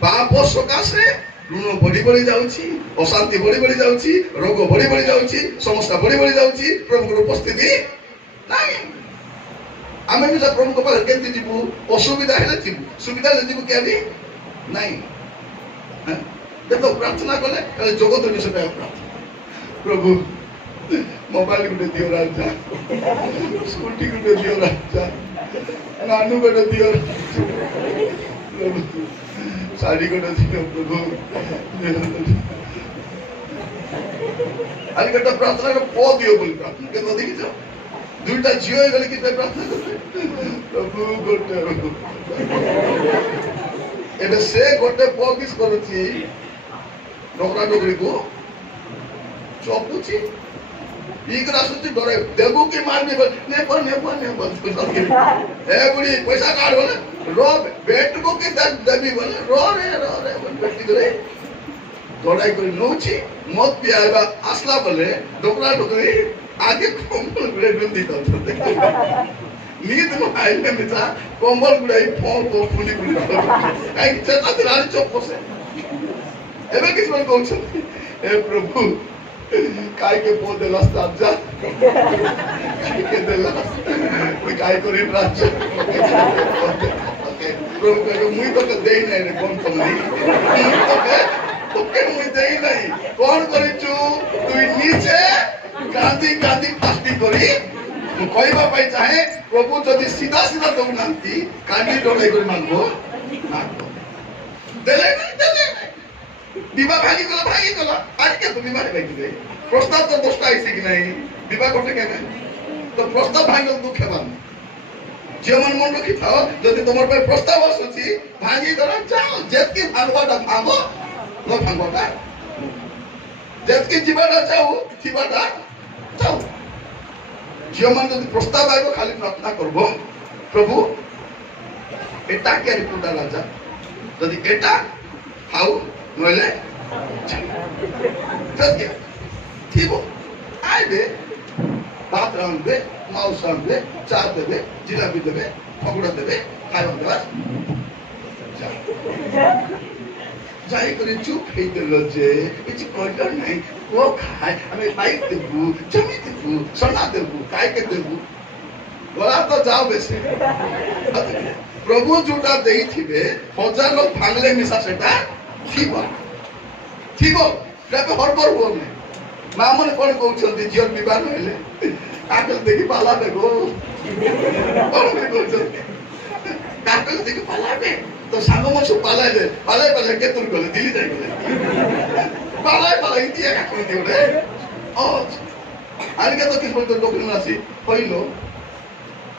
पाप सकाशे ऋण बढ़ी बढ़ी जाउछि अशांति बढ़ी बढ़ी जाउछि रोग बढ़ी बढ़ी जाउछि समस्या बढ़ी बढ़ी जाउछि प्रभु को उपस्थिति नहीं आमे भी प्रभु को पास केंति जीवु असुविधा हेले जीवु सुविधा ले जीवु केबी नहीं देखो प्रार्थना कले जगत विषय प्रार्थना प्रभु मोबाइल गुटे दियो राजा स्कूटी गुटे दियो राजा नानू गुटे दियो प्रभु साड़ी को दियो प्रभु आज कटा प्रार्थना को पो दियो बोल प्रार्थना के तो देखि जाओ दुईटा जियो गले कि प्रार्थना करबे प्रभु गोटे एबे से गोटे पो किस करूची डोकरा डोकरी को चोपुची इकरा सुची डरे देबू की मार भी ने पर ए बुढ़ी पैसा काट बोले रो बेट को के देबी बोले रो रे बेटी करे डराई कर नोची मत पियाबा आसला बोले डोकरा डोकरी आगे कोमल गुड़े डुंदी करते नींद में आइले मिता कोमल गुड़े फोन को फुली गुड़ी आई चेता दिलानी चोप से एबे किस मन कहू छ ए प्रभु काय के पौधे रास्ता जा काय के देला कोई काय करे रास्ता प्रभु को मुई तो दे नहीं रे कौन तो नहीं तो के मुई दे नहीं कौन करिचु तू नीचे गांधी गांधी फास्टी करी कहबा पाई चाहे प्रभु जदि सीधा सीधा दउ नांती कांडी डोले कर मांगबो देले नहीं विवाह भागी गला आज के तो विवाह भागी प्रस्ताव तो 10टा आइसे कि नहीं विवाह गोटे के तो प्रस्ताव भांग दुख हेबार झील मन मन रखी था जदि तुम प्रस्ताव आसूची भांगी गला जाओ जेतकी भांगवाटा भांगो न भांगवाटा जेतकी जीवाटा जाओ जीवाटा जाओ झील मन जदि प्रस्ताव आइबो खाली प्रार्थना करबो प्रभु एटा के रिपोर्टा राजा जदि एटा हाउ नले सत्य थीबो आइबे भात रांधबे माउस रांधबे चा देबे जिलापी देबे पकोड़ा देबे खाइबा देबा যাই করে চুপ হয়ে গেল যে কিছু করল নাই ও খায় আমি বাইক দেবু জমি দেবু সোনা দেবু কাইকে দেবু বলা তো যাও বেশি প্রভু যোটা দেইথিবে হাজার লোক ভাঙলে মিশা সেটা থিব থিব কেবে হরবর বলনে মা মনে কোন কৌছন্তি ঝিওর বিবাহ হইলে কাকল দেখি পালাবে গো কোন কৌছন্তি কাকল দেখি পালাবে तो सांगो मन सु पालाय दे पालाय के तुर गले दिल्ली जाय गले पालाय इतिया का कोन दिवडे ओ आनी के तो किस बोलतो डॉक्टर आसी पहिलो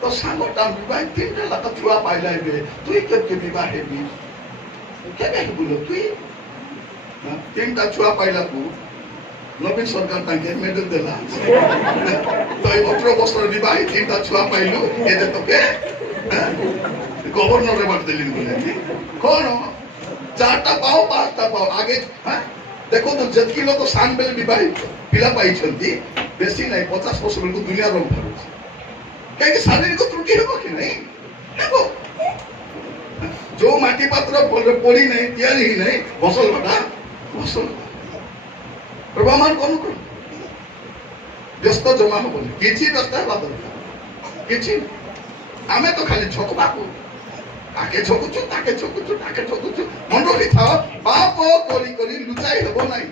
तो सांगो टाम विवाह 3टा लाख छुआ पाइलाय बे तुई के विवाह हेबी के बोलो तुई 3टा छुआ पाइला को नवीन सरकार ताके मेडल देला तो 18 বছর विवाह 3टा छुआ पाइलु एते तो के गवर्नर बात दिल्ली बोले कौन 4टा पाओ 5टा पाओ आगे देखो तो जतकी लोग सान बेले विवाहित पिला पाई छंती बेसी नहीं 50% को दुनिया रोग धरू कहीं शारीरिक त्रुटि हो कि नहीं देखो जो माटी पात्र पड़ी नहीं तैयारी ही नहीं फसल प्रभामान कौन कर व्यस्त जमा हो बोले किछि व्यस्त है बात किछि आमे तो खाली छकबा को ताके छकुछु मन रखी था पाप करी लुचाई हेबो नहीं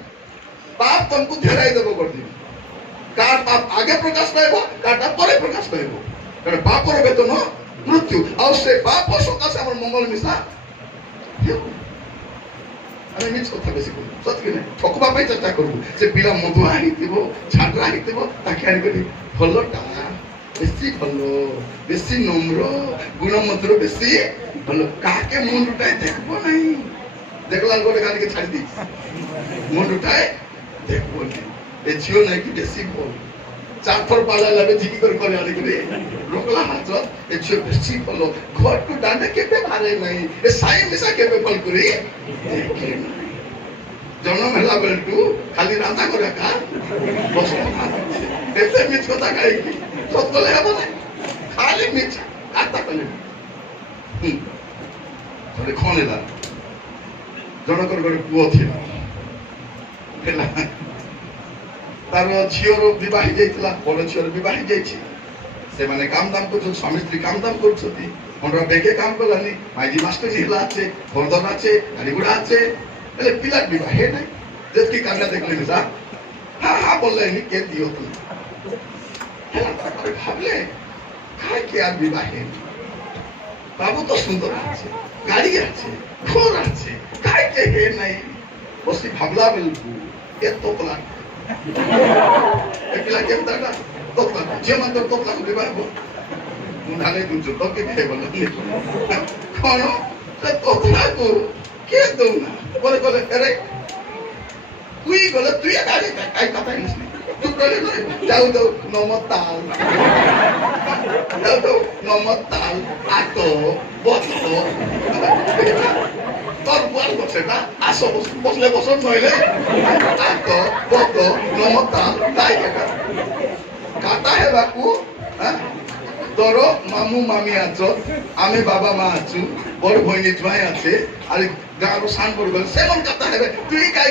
पाप तुमको घेराई देबो कर दी कार पाप आगे प्रकाश पाइबो काटा परे प्रकाश पाइबो कारण पाप रो वेतन मृत्यु और से पाप सकाश हमर मंगल मिसा अरे मिछ कथा बेसी को सत कि नहीं ठकबा पे चर्चा करू से पिला मधुआ हितिबो छाडरा हितिबो ताके आनी करी भलोटा बेसी भलो बेसी नम्र गुणमंत्र बेसी भलो काके मन उठाए देखबो नहीं देखला गोटे गाली के छाड़ी दी मन उठाए देखबो नहीं ए जियो नहीं कि बेसी बोल 4 थर पाला लगे जिकी कर आली करे रोकला हाथ ए जियो बेसी भलो घर को डांडा केबे मारे नहीं ए साई मिसा केबे फल करी देखे जन्म हला बेलटू खाली रांदा करे का बस एते मिछ कथा काई सत कले हेबो ना खाली मिछ आता कले थोड़े खोनेला जनकर गरे पुओ थिला हेला तार झियोर विवाह जाइतला बड़ झियोर विवाह जाइछि से माने काम दाम को स्वामी स्त्री काम दाम करछथि हमरा बेके काम करलानी माइजी मास्टर निहला আছে फरदर আছে गाड़ीगुड़ा আছে এলে পিলা विवाह है नहीं जबकि कांदा देखले जा हां हां बोलले नी के दियो तू भाबले काय के আর विवाह है बाबू तो सुंदर আছে गाड़ी আছে ঘর আছে काय के है नहीं बसी भाबला बेलकू ए तोतला पिला केमता तोतला जे मन तो तोतला को विवाह हो मुंडाले दुजो तो के है बोल कोन तो तोतला को के दोना बोले बोले अरे कुई बोले तू या गाड़ी काय कथा नहीं तू बोले जाऊ दो नमताल आतो बतो তোর বল বসে না আসো বসলে বসন নইলে আতো বতো নমতাল তাই কাটা হেবাকু তোর মামু মামি আছো আমি বাবা মা আছু বড় ভইনি জয় আছে আর গাঁর সান বড় গল সেমন কাটা হেবে তুই কাই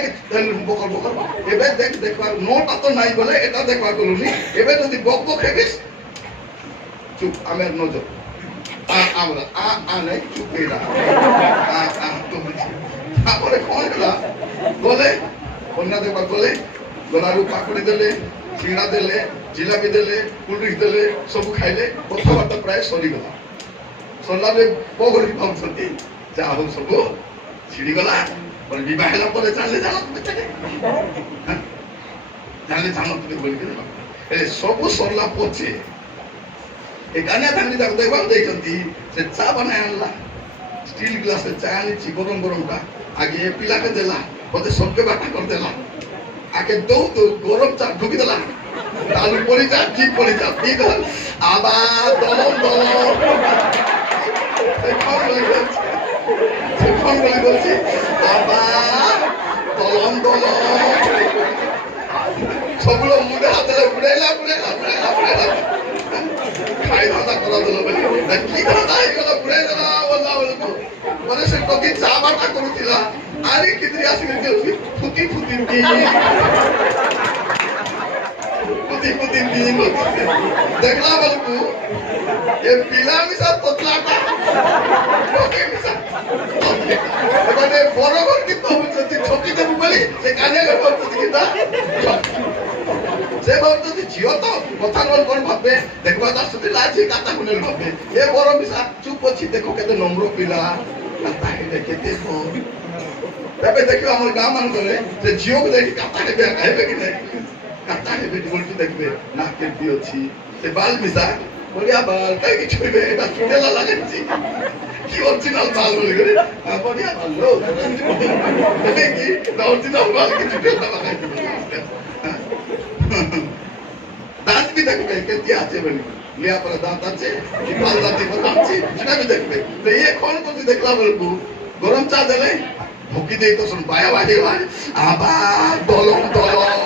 বকর বকর এবে দেখবার নোট তো নাই বলে এটা দেখবা গলুনি এবে যদি বক বক হেবিস চুপ আমের নজর আমরা নাই চুপ এরা তারপরে কোন হলা বলে কন্যা দেখবা বলে গলারু পাকড়ি দেলে সিঙ্গড়া দেলে জিলাপি দেলে কুলড্রিঙ্ক দেলে সব খাইলে কথাবার্তা প্রায় সরিগলা সরলাবে পগরি ভাবছন্তি যা হোক সব ছিড়িগলা बोले विवाह हेला पर जानले जानो बेचारे जानले जानो तुम बोल के ए सब सरला पछे ए गानिया धानी जाक देखबा देइछंती से चा बनाय आनला स्टील ग्लास में चा आनी गरम गरम का आगे ये पिला के देला बोते सबके बाटा कर देला आके दो गरम चा ढुकी देला आलू पड़ी जा ठीक पड़ी जा पी गल आबा दलम दलम से कौन बोली आबा दलम दलम सब लोग मुंडे हाथ ले बुड़ेला खाई दादा करा दलो बोली की दादा इगला बुड़ेला वल्ला वल्ला मने से टोकी चा बाटा करूथिला आरे कितरी आसी के फुटी फुटी पुती देखला बलकू ये पिला मिसा तोतलाटा ओके मिसा মানে বরাবর কিন্তু যদি ঠকি দেব বলি সে কানে করতে কিটা সে ভাবতে ঝিও তো কথা কোন ভাবে দেখবা তার সাথে লাজি কাটা কোনে ভাবে এ বড় মিসা চুপ আছে দেখো কত নম্র পিলা কাটা হেতে কেতে কো তবে দেখো আমার গাঁ মান করে যে ঝিও দেখি কাটা হেবে কি নাই কাটা হেবে বলতে দেখবে না কেতি আছে সে বাল মিসা বলিয়া বাল কাই কিছু হবে এটা চুটেলা লাগাচ্ছি কি অরিজিনাল বাল বলে করে বলিয়া ভালো দেখি না অরিজিনাল বাল কি চুটেলা লাগাচ্ছি দাঁত भी देखबे केती আছে বলি লিয়া পরে দাঁত আছে কি বাল দাঁত पर আছে সেটা भी देखबे তো ये কোন কোন দেখলা বলবো গরম চা দেলে ভুকি দেই তো শুন বায়া বাজে আবা দলম দলম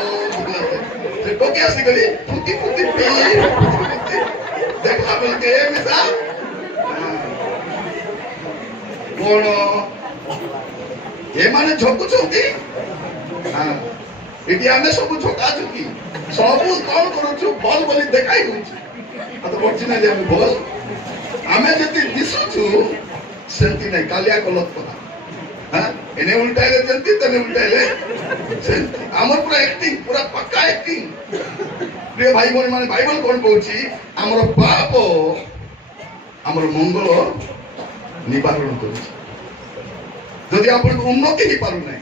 যে কোকে আসি গলি ফুটি ফুটি পি देखला बोल के मिसा कोन ए माने झोकुछंती हां इति आमे सब झोका झुकी सब कोन करूछु बल बोली देखाई होछि अत ओरिजिनल हम बोल आमे जति दिसुछु सेंती नै कालिया गलत कथा हां एने उल्टाइले जंती तने उल्टाइले सेंती हमर पूरा एक्टिंग पूरा पक्का एक्टिंग प्रिय भाई भौणी माने बाइबल कोन कहूछि हमर पाप हमर मंगल निवारण करूछि जदि आपण उन्नति ही पारु नै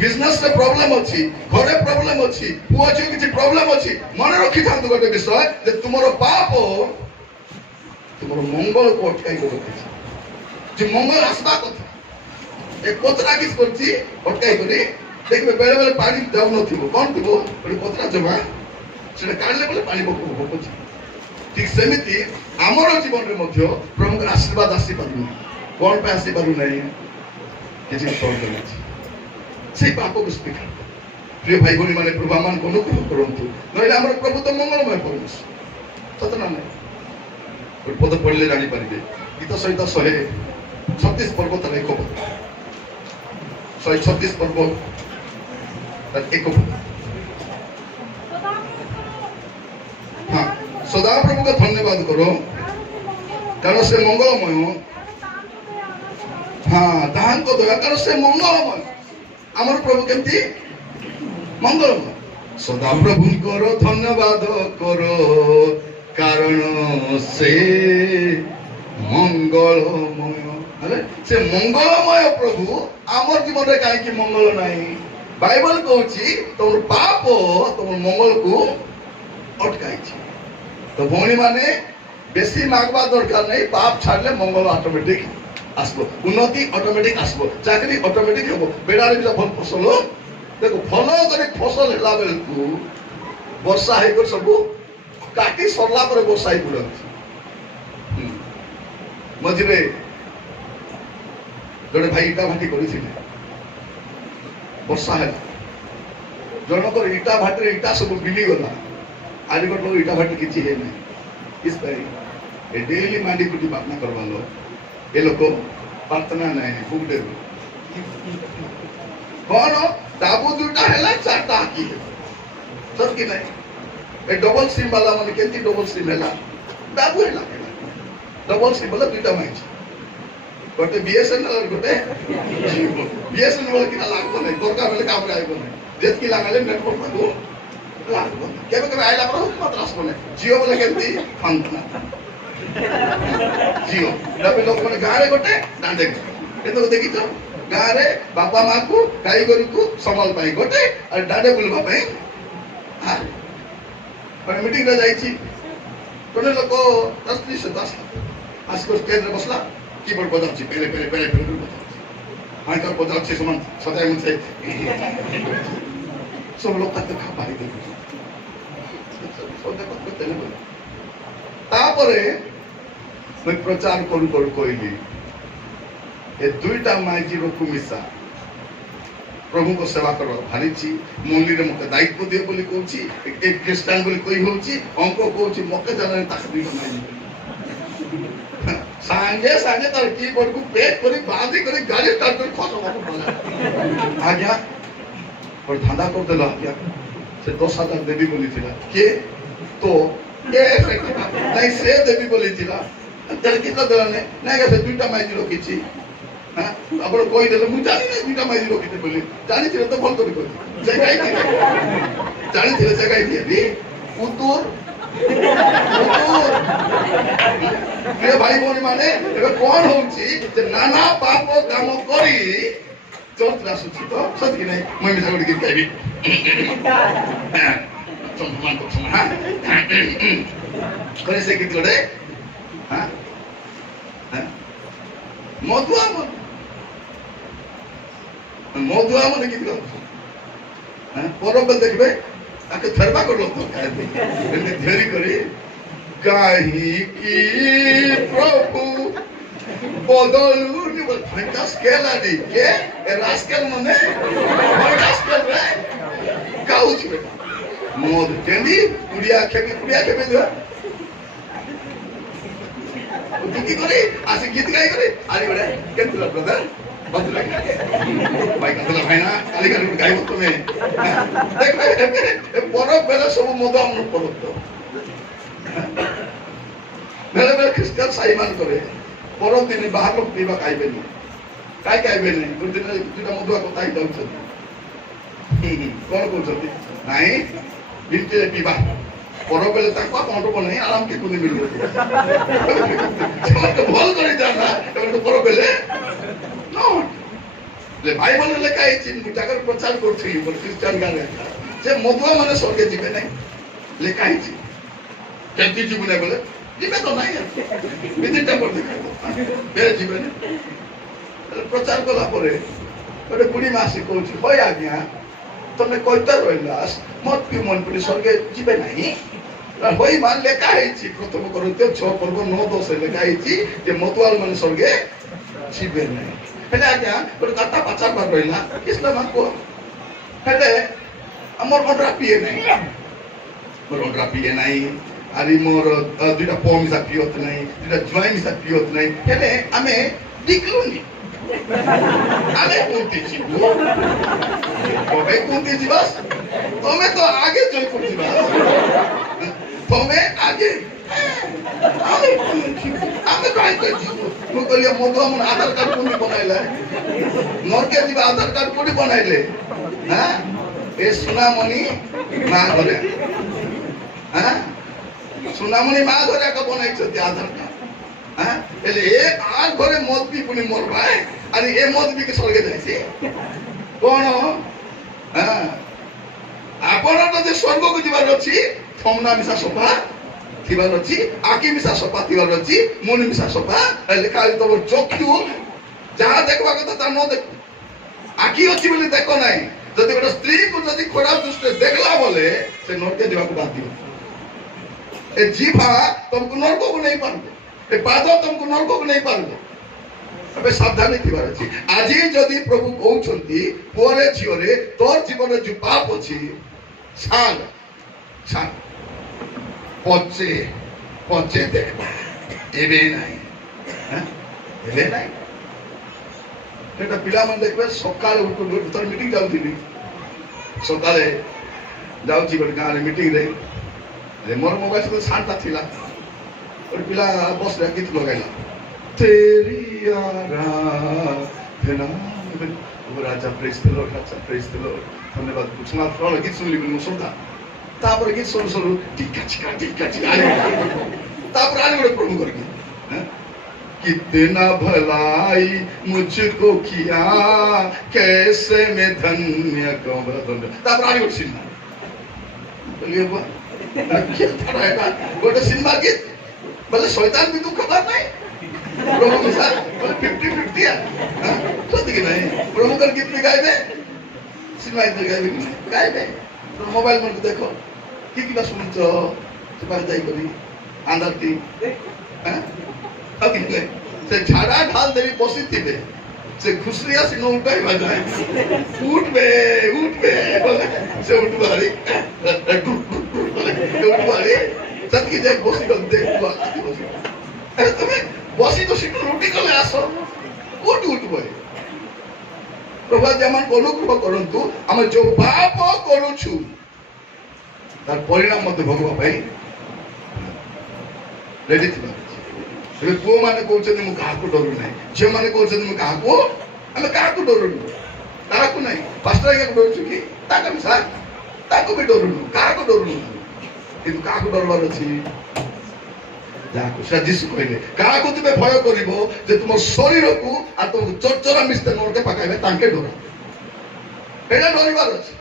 बिजनेस रे प्रॉब्लम अछि घरे प्रॉब्लम अछि पुआ जे किछि प्रॉब्लम अछि मन रखि थांतु गोटे विषय जे तुमरो पाप तुमरो मंगल को अटकाई को रखिछि जे मंगल आसबा कथा एक कोतरा किस करछि अटकाई करी देखबे बेले बेले पानी जाउ नथिबो कोन थिबो ओडी कोतरा जमा सेटा काढले बोले पानी बको बको ठीक सेमिति हमर जीवन रे मध्य प्रभु आशीर्वाद आसी पारु कोन पे आसी पारु नै किछि प्रॉब्लम अछि से पाप को स्वीकार प्रिय भाई भौणी माने प्रभु मान को अनुग्रह करंतु नैले हमर प्रभु तो मंगलमय परमेश्वर सतना नै और पद पढ़ले जानि परिबे गीत सहित 136 पर्वत रे को 136 पर्वत तर एक हाँ सदा प्रभु का धन्यवाद करो कारण से मंगलमय हाँ दान को दया कारण से मंगलमय आमर प्रभु केमती मंगलमय सदा प्रभु करो धन्यवाद करो कारण से मंगलमय अरे से मंगलमय प्रभु आमर जीवन रे काहे की मंगल नाही बाइबल कहूची तुम पाप तुम मंगल को अटकाई तो भौणी माने बेसी मागवा दरकार नहीं पाप छाड़ले मंगल ऑटोमेटिक आसबो उन्नति ऑटोमेटिक आसबो चाकरी ऑटोमेटिक हेबो बेडारे भी फल फसल देखो फल करे फसल हेला बेल को वर्षा हे को सब काटी सरला पर वर्षा ही पड़े मझिरे जड़े भाई इटा भाटी करिथिले वर्षा है जनकर इटा भाटी इटा सब बिली गला आज गोट लोग इटा भाटी किछि हे नै इस तरह ए डेली मांडी कुटी प्रार्थना करवा लो ए लोग प्रार्थना नहीं फुगडे कौन दाबू दुटा हैला चारटा की है सत की नहीं ए डबल सिम वाला माने केंती डबल सिम हैला दाबू हैला डबल सिम वाला दुटा माइच गोटे बीएसएनएल और गोटे बीएसएनएल वाला किना लागबो नहीं दरकार बेले काम आइबो नहीं जेत की लागाले नेटवर्क को लागबो केबे केबे आइला पर मात्र आसबो नहीं जियो वाला केंती फंक्शन जियो रबे लोक माने गारे गोटे दांडे एतो देखि तो गाँव रे बापा माँ को गाई गोरु को संभाल पाई गोटे और डाडे बुलवा पाई मीटिंग रे जाई छी कोने लोक 10 से 10 आसको स्टेज रे बसला कीबोर्ड बजाउछि पेरे पेरे पेरे पेरे बजाउछि आइकर बजाउछि समान सदाय मन से सब लोग तक खा पाई दे सब देखो तेले बोल तापरे मैं प्रचार करू करू कहली ए दुईटा माइजी रोकु मिसा प्रभु को सेवा करो भारीची मंदिर में मके दायित्व दिए बोली कहूची एक क्रिश्चियन बोली कही होची अंक कहूची मके जाने ताक दुईटा माइजी सांगे सांगे तार कीबोर्ड को पेट करी बांधी करी गाड़ी स्टार्ट करी खसो बोला आज्ञा और धंधा कर देला आज्ञा से 10,000 देवी बोली थिला के तो ए नहीं से देवी बोली थिला तेरे कितना देला ने नहीं के से दुईटा माइजी रोकीची हां आपण कोई देले मु जानि नै दुईटा माइजी रोकीते बोली जानि थिले तो भल करी करी जगाई जानि थिले जगाई दिए उतुर प्रिय भाई भौणी माने एबे कोन होउची जे नाना पाप काम करी चर्च आसुची तो सत कि नहीं मैं मिसा गडी कहबी सम्मान को सुना करे से गीत गडे हां मधुआ मन गीत गड हां परबल देखबे आके थरबा कर लोग तो धैर्य करे काहे की प्रभु बदलू नि बोल फंटास केला दी के ए रास्कल मने रास्कल रे काउच बेटा मोद टेंदी कुड़िया खेबे दो दुखी करे आसे गीत गाय करे आली बड़े केतला ब्रदर बदला भाई कंदला भाई ना काली का गाय मत में देख ए बरो बेले सब मद हम पड़त बेले बेले क्रिश्चियन साइमान करे पर दिन बाहर लोग पीवा खाइबे नहीं काई खाइबे नहीं गुड दिन दुटा मधुआ को ताई दउछ कोन कहउछ नहीं बिल्ते पीवा पर बेले ताको कोन बनै आराम के कोनी मिलबो तो भल करी जाना तो पर बेले नो ले भाई मन लेखाई चिन जाकर प्रचार करथि पर क्रिश्चियन गाने जे मधुआ माने स्वर्गे जिबे नहीं लेखाई छि केति जीवने बोले जीवे तो नहीं विदिता पर देखा बेरे जीवे ने प्रचार कला परे ओरे बुढ़ी मासी कहउछ होय आज्ञा तने कहता रहलास मत पी मन पड़ी स्वर्गे जीवे नहीं होई मान लेखा है छि प्रथम करते 6 पर्व 9 10 लेखा है छि जे मतवाल माने स्वर्गे जीवे नहीं हेले आज्ञा ओरे कथा पचार बार रहला किसला मान को हेले हमर ओडरा पिए नहीं मोर ओडरा पिए नहीं आरी मोर दुटा पो मिसा पियोत नहीं दुटा ज्वाई मिसा पियोत नहीं हेले आमे दिखलुनी आले कोंती जीवो ओबे कोंती जीवास तमे तो आगे जय कोंती जीवास तमे आगे आमे काय कर जीवो मु कहलिए मोदो मन आधार कार्ड कोनी बनाइला नरके जीवा आधार कार्ड कोनी बनाइले हां ए सुनामणि ना घरे हां सुनामणि मा घरे का बनाइ छ आधार कार्ड हां एले ए आ घरे मत पी पुनी मोर भाई अरे ए मत पी के स्वर्गे जाइसी कोन हां आपण तो जे स्वर्ग को जीवार अछि थमना मिसा सोफा थिबार अछि आकी मिसा सोफा थिबार अछि मुनि मिसा सोफा एले काली तो चक्षु जहां देखबा କଥା ता न देख आकी अछि बोली देखो नाही जदि गोटे स्त्री को जदि खराब दृष्टि देखला बोले से नरके जीवा को बाध्य ए जीवा तुमको नरक को नहीं पारबो ए पाद तुमको नरक को नहीं पारबो अबे सावधानी थिबार अछि आजि जदि प्रभु कहउछंती पोरे झियोरे तोर जीवन जो पाप अछि सांग सांग पचे पचे देखबा एबे नाही हां एबे नाही एटा पिला मन देखबे सकाळ उठो भीतर मीटिंग जाउथिली सकाळे जाउची बड गारे मीटिंग रे रे मोर मोबाइल से शांता थिला और पिला बस रे गीत लगाइला तेरी आराधना राजा प्रेज द लॉर्ड धन्यवाद कुछना फ्रॉम गीत सुनली बिनु सुनता तापर गीत सुन सुन टिका चिका तापर आले बड प्रभु करके हैं कितना भलाई मुझको किया कैसे मैं धन्य कहूं तापर आनी गोटे सिनेमा बोलिए गोटे सिनेमा गीत बोले शैतान भी दुख खबर नहीं प्रभु के साथ बोले 50-50 सत्य कि नहीं प्रभु का गीत भी गाइबे सिनेमा गीत गाइबे गाइबे तो मोबाइल मन को देखो कि सुन जाई करी आंधारती से झाड़ा ढाल देवी बसी थी से घुसरिया सिंह उठाई बजाए उठ बे बोले से उठ बारी उठ बारी सत की जाए बसी कर देख बसी अरे तुम्हें बसी तो सिंह रोटी कले आसो उठ बे प्रभु जेमन अनुग्रह करंतु हम जो पाप करूछु तार परिणाम मते भोगवा पाई रेडी थिबा ଏବେ ପୁଅମାନେ କହୁଛନ୍ତି ମୁଁ କାହାକୁ ଡରୁ ନାହିଁ ଝିଅମାନେ କହୁଛନ୍ତି ମୁଁ କାହାକୁ ଆମେ କାହାକୁ ଡରୁନୁ କାହାକୁ ନାହିଁ ପାଷ୍ଟର ଆଜ୍ଞାକୁ ଡରୁଛୁ କି ତାକୁ ବି ସାର୍ ତାକୁ ବି ଡରୁନୁ କାହାକୁ ଡରୁନୁ କିନ୍ତୁ କାହାକୁ ଡରବାର ଅଛି ଯାହାକୁ ସେ ଯୀଶୁ କହିଲେ କାହାକୁ ତୁମେ ଭୟ କରିବ ଯେ ତୁମ ଶରୀରକୁ ଆଉ ତୁମକୁ ଚର୍ଚରା ମିଶତେ ନୋଟେ ପକାଇବେ ତାଙ୍କେ ଡର ଏଇଟା ଡରିବାର ଅଛି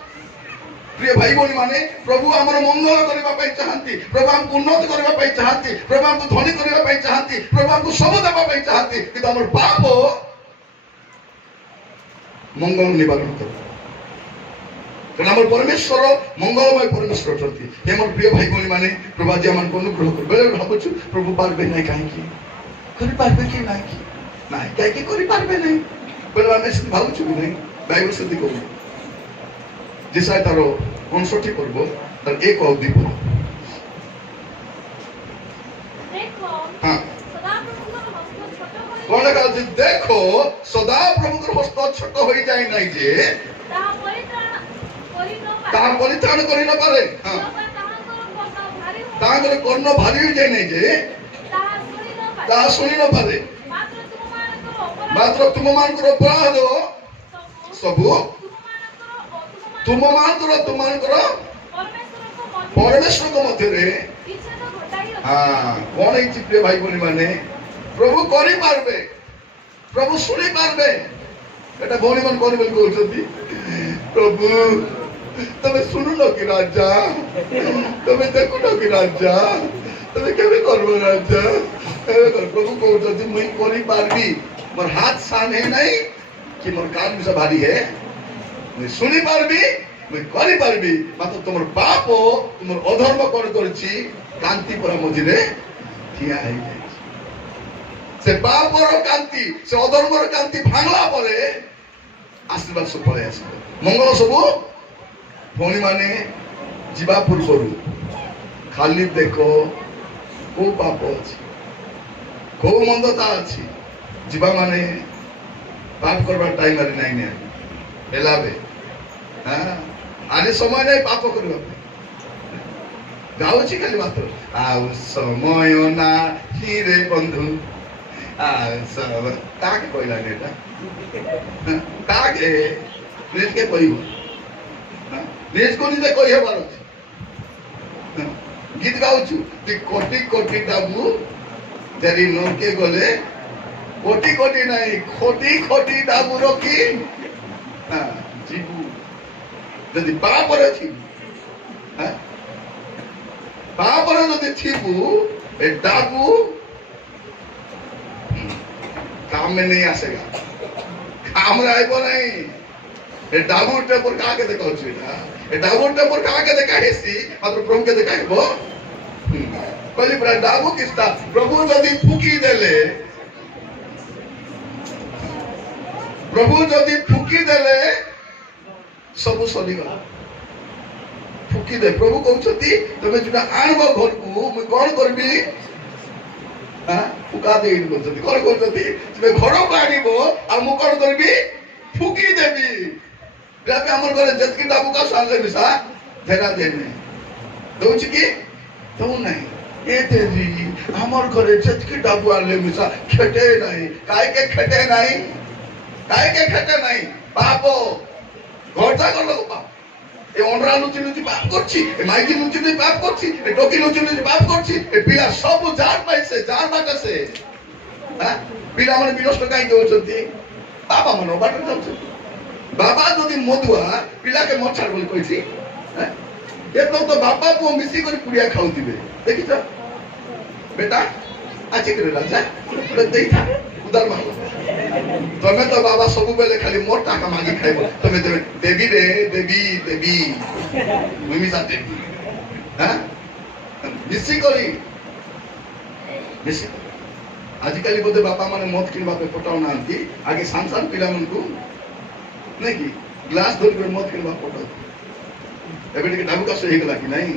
प्रिय भाई भौणी माने प्रभु आमर मंगल करने चाहती प्रभु आमको उन्नति करने चाहती प्रभु आमको धनी करने चाहती प्रभु आमको सब देवा चाहती कि आम पाप मंगल निवारण कर आम परमेश्वर मंगलमय परमेश्वर अच्छा हे मोर प्रिय भाई भौणी माने प्रभु आज आम अनुग्रह कर बेले भावुँ प्रभु पार्बे ना कहीं पार्बे कि ना कहीं पार्बे नहीं बेले आम भावुँ कि नहीं बाइबल से कहूँ जिसाय तारो 59 पर्व तार 1 और 2 पर्व हाँ कौन लगा जी देखो सदा प्रभु का हस्त छोट हो जाए नहीं जे तार परित्राण करि न पारे हां तागर कर्ण भारी हो जाए नहीं जे ता सुनि न पारे मात्र तुम मान को अपराध सब तुम परमेश्वर को मध्य हाँ कौन है प्रिय भाई भौणी माने प्रभु करि पारबे प्रभु सुनि पारबे एटा भौणी मान कोन बोल कहउछथि प्रभु तबे सुनु न कि राजा तबे देखु न कि राजा तबे केबे करबो राजा प्रभु कहउछथि मुई करि पारबी मोर हाथ सान है नहीं कि मोर कान से भारी है मैं सुनी पारबी मैं करि पारबी मात्र तुमर पाप तुमर अधर्म कोन करछि कांति पर मझिरे ठिया है से पाप रो कांति से अधर्म रो कांति भांगला परे आशीर्वाद सब पळे आसी मंगल सब भौणी माने जीवा पूर्वरु खाली देखो को पाप अछि को मंदता अछि जीवा माने पाप करबा टाइम रे नाही ने एलाबे हां आने समय नहीं पाप करबा गाउची खाली मात्र आ समय ना हिरे बंधु आ सब काके कहला नेटा काके निज के कहबो निज को निजे कहि हेबार अछि गीत गाउछु ती कोटि कोटि डाबू तेरी नौके गले कोटि कोटि नहीं खोटी खोटी डाबू रखी जीवु यदि पाप रे थी पाप रे यदि थीबू ए डाबू काम में नहीं आसेगा काम रे आइबो नहीं ए डाबू टेपर का के देखौ छी ना ए डाबू टेपर का के देखा हेसी मात्र प्रभु के देखाइबो कहली प्रा डाबू किस्ता प्रभु यदि फुकी देले प्रभु यदि फुकी देले सब सरी गला फुकी दे प्रभु कहउछती तबे जुना आनबो घर को मैं कोन करबी हां फुका दे इन कहउछती कोन कहउछती तबे घर को आनिबो आ मु कोन करबी फुकी देबी जाके हमर घरे जतकी डाबू का साले बिसा धेरा देने दउछ की दउ नहीं ए तेरी हमर घरे जतकी डाबू आले बिसा खेटे नहीं काय के खेटे नहीं पापो घरटा करलो पाप ए ओनरा लुचि लुचि पाप करछि ए माइकी लुचि लुचि पाप करछि ए टोकी लुचि लुचि पाप करछि ए पिला सब जार पाइसे जार बाटा से ପିଲା ମାନେ ବିନଷ୍ଟ କାହିଁକି ହଉଛନ୍ତି? ବାପା ମାନେ ବାଟରେ ଯାଉଛନ୍ତି। ବାବା ଯଦି ମଦୁଆ ପିଲାକେ ମଦ ଛାଡ ବୋଲି କହିଛି, କେତେ ତ ବାପା ପୁଅ ମିଶିକରି ପୁଡ଼ିଆ ଖାଉଥିବେ ଦେଖିଛ? ବେଟା ଆଜିକରି ରାଜା ଦେଇଥା ଉଦାର ମାଗ। ତମେ ତ ବାବା ସବୁବେଳେ ଖାଲି ମୋର টাকা ମାଗି ଖାଇବ। ତମେ ଦେବି ରେ ଦେବି ଦେବି ମିଶା ଦେବି ମିଶିକରି ମିଶିକରି। ଆଜିକାଲି ବୋଧେ ବାପା ମାନେ ମଦ କିଣିବା ପାଇଁ ପଠାଉ ନାହାନ୍ତି, ଆଗେ ସାନ ସାନ ପିଲାମାନଙ୍କୁ ନାଇଁ କି ଗ୍ଲାସ ଧରିକି ମଦ କିଣିବା ପଠାଉ। ଏବେ ଟିକେ ଡାବୁ କାଶ ହେଇଗଲା କି ନାଇଁ,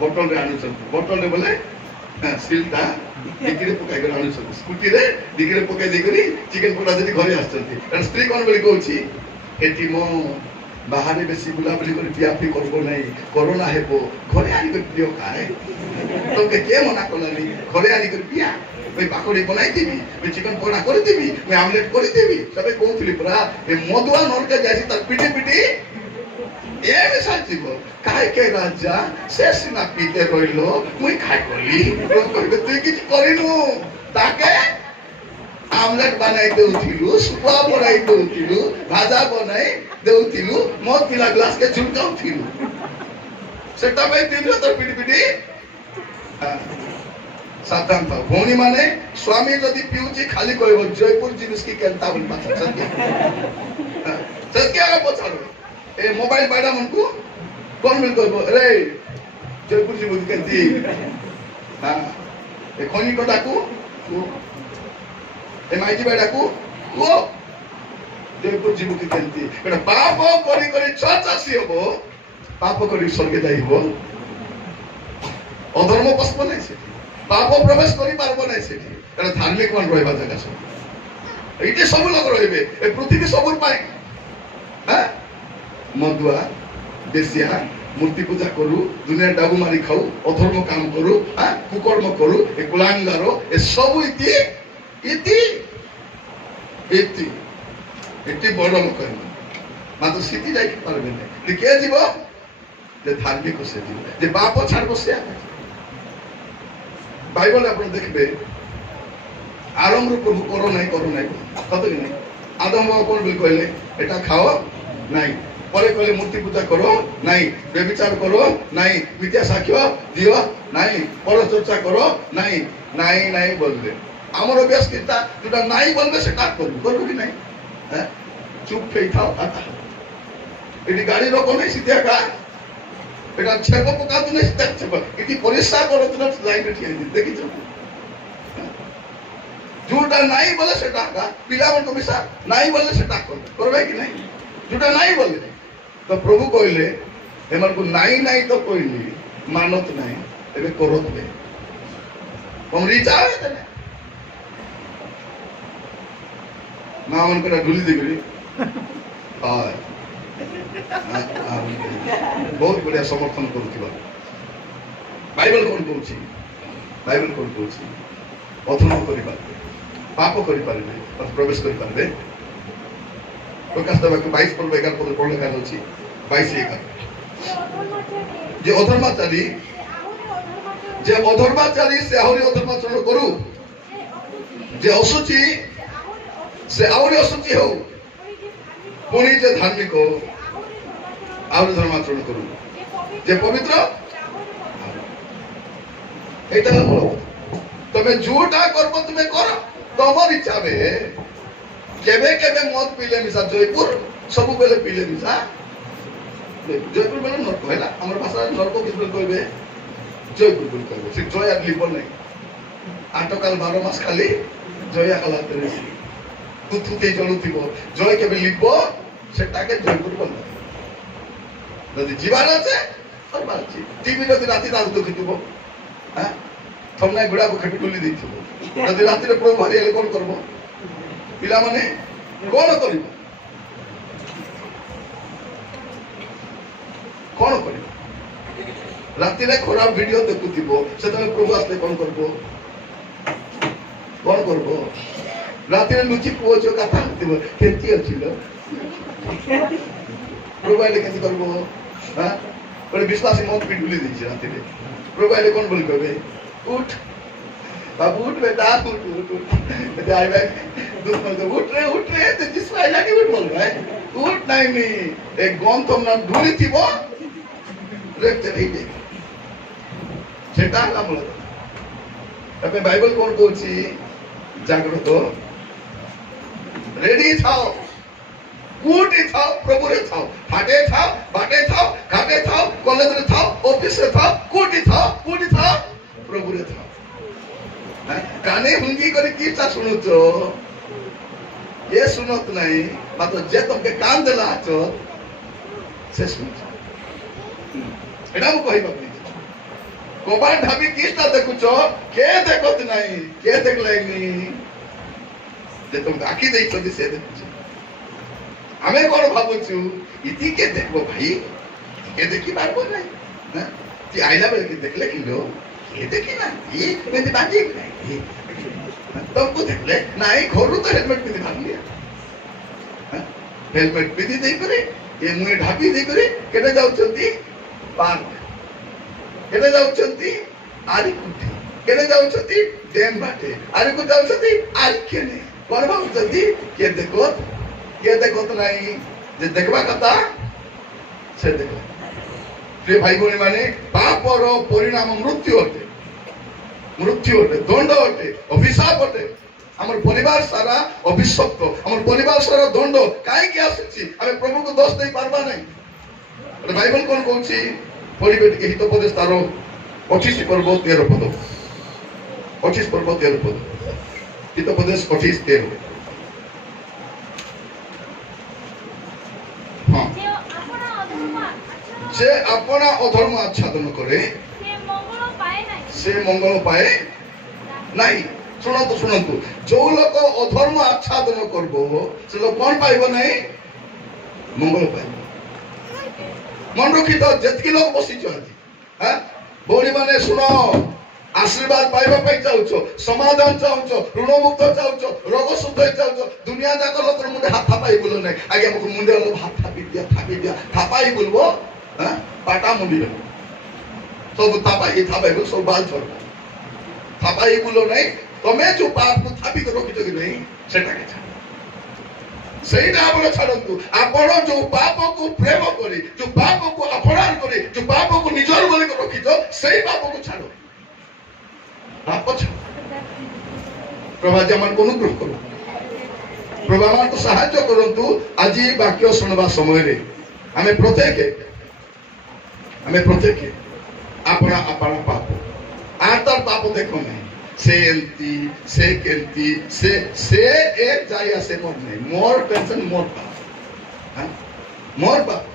ବୋଟଲରେ ଆଣୁଛନ୍ତି। ବୋଟଲରେ ବୋଲେ ସିଲଟା ডিগিরে পকাই করে আনুଛନ୍ତି, স্কুটিরে ডিগিরে পকাই ଦେଇକରି ଚିକେନ ପକୋଡା ଯଦି ଘରେ ଆସିଛନ୍ତି। କାରଣ ସ୍ତ୍ରୀ କଣ ବୋଲି କହୁଛି, ଏଠି ମୋ ବାହାରେ ବେଶୀ ବୁଲାବୁଲି କରି ପିଆ ପିଇ କରିବ ନାହିଁ, କରୋନା ହେବ, ଘରେ ଆଣିକରି ପିଅ କାଏ। ତମକେ କିଏ ମନା କଲାନି? ଘରେ ଆଣିକରି ପିଆ। ମୁଇଁ ପାକୋଡି ବନାଇଦେବି, ମୁଇଁ ଚିକେନ ପକୋଡା କରିଦେବି, ମୁଇଁ ଆମଲେଟ କରିଦେବି। ସବେ କହୁଥିଲି ପରା ଏ ମଦୁଆ ନରକେ ଯାଇସି ତାର ପିଟି ପିଟି এমনি সাজিব কাইকে রাজা সে সিনা পিতে রইল মুই খাই কলি। তুই কিছু করিনু, তাকে আমলেট বানাই দেউথিলু, শুকুয়া বনাই দেউথিলু, ভাজা বনাই দেউথিলু, মদ পিলা গ্লাস কে ঝুলকাউথিলু। সেটা ভাই দিন তোর পিটি পিটি সাবধান থাও। ভৌণী মানে স্বামী যদি পিউছি খালি কইব জয়পুর জিনিস কি কেনতা বলি পাছা সত্যি সত্যি আগে পছাড়ো। ए मोबाइल बैठा उनको कौन मिल कर अरे जयपुर जी बुद्धि कहती हाँ ए खोनी को डाकू ए माइजी बैठा को वो जयपुर जी बुद्धि कहती बेटा पाप करी करी चर्च आसी हो पाप करी स्वर्ग जाई हो अधर्म पस्प नहीं से पाप प्रवेश करी पारबो नहीं से कारण धार्मिक मान रहबा जगह सब एटे सब लोग रहबे ए पृथ्वी सबुर पाए हां मदुआ देसिया मूर्ति पूजा करू, दुनिया डाबू मारी खाऊ, अधर्म काम करू, कुकर्म करू, ए कुलांगारो ए सब इति इति इति इति बड़ लोक मात्र सीति जाई पारबे नै। के जीव जे धार्मिक से जीव जे बाप छाड़बो से बाइबल आपण देखबे आरंभ प्रभु करो नहीं कत कि नहीं। आदम बाबा कौन बोल कहले एटा खाओ नहीं, পরে কলে মূর্তি পূজা করো নাই, ব্যভিচার করো নাই, মিথ্যা সাক্ষ্য দিও নাই, পরচর্চা করো নাই, নাই নাই বলবে। আমার অভ্যাস কিটা যেটা নাই বলবে সেটা করবো, করবো কি নাই? হ্যাঁ চুপ খেয়ে থাও কথা। এটি গাড়ি রকম নেই সিধা কা এটা ছেপ পোকা তো নেই সিধা ছেপ এটি পরিষ্কার করো তো লাইনে ঠিক আছে দেখিছ। যেটা নাই বলে সেটা পিলামন কমিশা নাই বললে সেটা করবে, করবে কি নাই? যেটা নাই বলে तो प्रभु कहले एमन को नाई नाई तो कहली मानत नहीं एबे करत बे हम रिचा है तने ना मन करा ढुली दिगरी हाय बहुत बढ़िया समर्थन करूथिबा। बाइबल कोन कहूची, बाइबल कोन कहूची अधर्म करि पारबे, पाप करि पारबे, प्रवेश करि पारबे। प्रकाश देवा 22 पर 11 पद पढ़ले काल अछि 22 11 जे अधर्माचारी से आहुरी अधर्माचरण करू, जे असुचि से आहुरी असुचि हो, पुणी जे धार्मिक हो आहुरी धर्माचरण करू, जे पवित्र एटा बोलो तमे जोटा करबो तुमे कर तमर इच्छा बे। केबे केबे मद पीले मिसा जयपुर सब बेले पीले मिसा जयपुर बेले नरक हैला हमर भाषा नरक किसबे कहबे जयपुर बोल कहबे से जय আর লিব নাই আটকাল 12 মাস খালি জয়া কালাতে রেছি তুতুতে জ্বলুতিব জয় কেবে লিব সেটাকে জয়পুর বলবে। যদি জীবন আছে সরবার আছে টিভি যদি রাতে রাত দেখিব হ্যাঁ থমনা গুড়া খেপি টুলি দেইছিব যদি রাতে প্রভু ভারি এলে কোন করব पिला माने कौन करिब कौन करिब राति रे खराब वीडियो देखुथिबो से तमे प्रभु आस्ते कौन करबो राति रे लुचि पुओचो कथा होथिबो केति अछिलो प्रभु आले केति करबो हां बड़े विश्वासी मत पिडुली दैछ राति रे प्रभु आले कौन बोल कहबे उठ बाबू उठ बेटा उठ आई भाई दूध बोलते उठ रे तो जिसको आई जानी उठ बोल रहा है उठ नहीं एक गन तुम ना ढूंढी थी वो रेखते नहीं देगी সেটা হলো মূলত আপনি বাইবেল কোন বলছি জাগ্রত রেডি থাও কুটি থাও প্রভুরে থাও হাটে থাও বাটে থাও ঘাটে থাও কলেজে থাও অফিসে থাও কুটি থাও প্রভুরে থাও কানে হুঙ্গি করে কি তা শুনুছ এ শুনত নাই মাত্র যে তোমাকে কান দেলা আছো সে শুনুছ এটা মু কহিবা কবার ঢাবি কিসটা দেখুছ কে দেখত নাই কে দেখলাইনি যে তুমি আঁকি ଦେଇଛନ୍ତି ସେ ଦେଖୁଛ ଆମେ କଣ ଭାବୁଛୁ ଇତି କେ ଦେଖବ ଭାଇ କେ ଦେଖି ପାରବ ନାହିଁ ତୁ ଆଇଲା ବେଳେ କି ଦେଖିଲେ କିଲୋ କେ ଦେଖି ନା ଇଏ କେମିତି ବାଜି ନାହିଁ ତମକୁ ଦେଖିଲେ ନାଇଁ ଘରୁ ତ ହେଲମେଟ ପିନ୍ଧି ବାହାରିଲି ହେଲମେଟ ପିନ୍ଧି ଦେଇକରି ଏ ମୁଇଁ ଢାପି ଦେଇକରି କେବେ ଯାଉଛନ୍ତି ପାର୍କ କେବେ ଯାଉଛନ୍ତି ଆରିକୁଠି କେବେ ଯାଉଛନ୍ତି ଡ୍ୟାମ୍ ବାଟେ ଆରିକୁ ଯାଉଛନ୍ତି ଆରିକେନେ କଣ ଭାବୁଛନ୍ତି କିଏ ଦେଖତ ନାହିଁ ଯେ ଦେଖିବା କଥା ସେ ଦେଖ ପ୍ରିୟ ଭାଇ ଭଉଣୀ ମାନେ ପାପର ପରିଣାମ ମୃତ୍ୟୁ ଅଟେ ଦଣ୍ଡ ଅଟେ ଅଭିଶାପ ଅଟେ ଆମର ପରିବାର ସାରା ଅଭିଶପ୍ତ ଆମର ପରିବାର ସାରା ଦଣ୍ଡ କାହିଁକି ଆସୁଛି ଆମେ ପ୍ରଭୁଙ୍କୁ ଦୋଷ ଦେଇ ପାରବା ନାହିଁ ବାଇବଲ କଣ କହୁଛି পরিবে টিকে হিতোপদেশ তার 25 পর্ব 13 পদ 25 পর্ব 13 পদ হিতোপদেশ 25 13 হ্যাঁ সে আপনা অধর্ম আচ্ছাদন করে সে মঙ্গল পায় নাই শুনন্তু ଯୋଉ ଲୋକ ଅଧର୍ମ ଆଚ୍ଛାଦନ করব ସେ ଲୋକ କଣ ପାଇବ ନାହିଁ ମଙ୍ଗଳ ପାଇବ मन रखी तो जितकी लोग बसी भौणी मैंने शुण आशीर्वाद पाइबा चाहूच समाधान चाहूच ऋण मुक्त चाहूच रोग शुद्ध चाहूच दुनिया जाक लोक मुंडे हाथ थापाई बोलो नहीं आगे मुझे मुंडे हाथ थापी दिया थापाई बोलबो पाटा मुंडी सब थापाई सब बाल छोड़ थापाई बोलो नहीं तुम्हें जो पाप को थापी कर रखी कि नहीं सेटा के ସେଇଟା ଆପଣ ଛାଡ଼ନ୍ତୁ ଆପଣ ଯୋଉ ପାପକୁ ପ୍ରେମ କରି ଯୋଉ ପାପକୁ ଆପଣାର କରି ଯୋଉ ପାପକୁ ନିଜର ବୋଲି ରଖିଛ ସେଇ ପାପକୁ ଛାଡ଼ ପାପ ଛାଡ଼ ପ୍ରଭୁ ଆଜି ଆମକୁ ଅନୁଗ୍ରହ କରୁ ପ୍ରଭୁ ଆମକୁ ସାହାଯ୍ୟ କରନ୍ତୁ ଆଜି ବାକ୍ୟ ଶୁଣିବା ସମୟରେ ଆମେ ପ୍ରତ୍ୟେକ ଆପଣା ପାପ আর তার পাপ দেখো নাই से एंती से केंती से एक जाई आसे मोर नहीं मोर टेंशन मोर पाप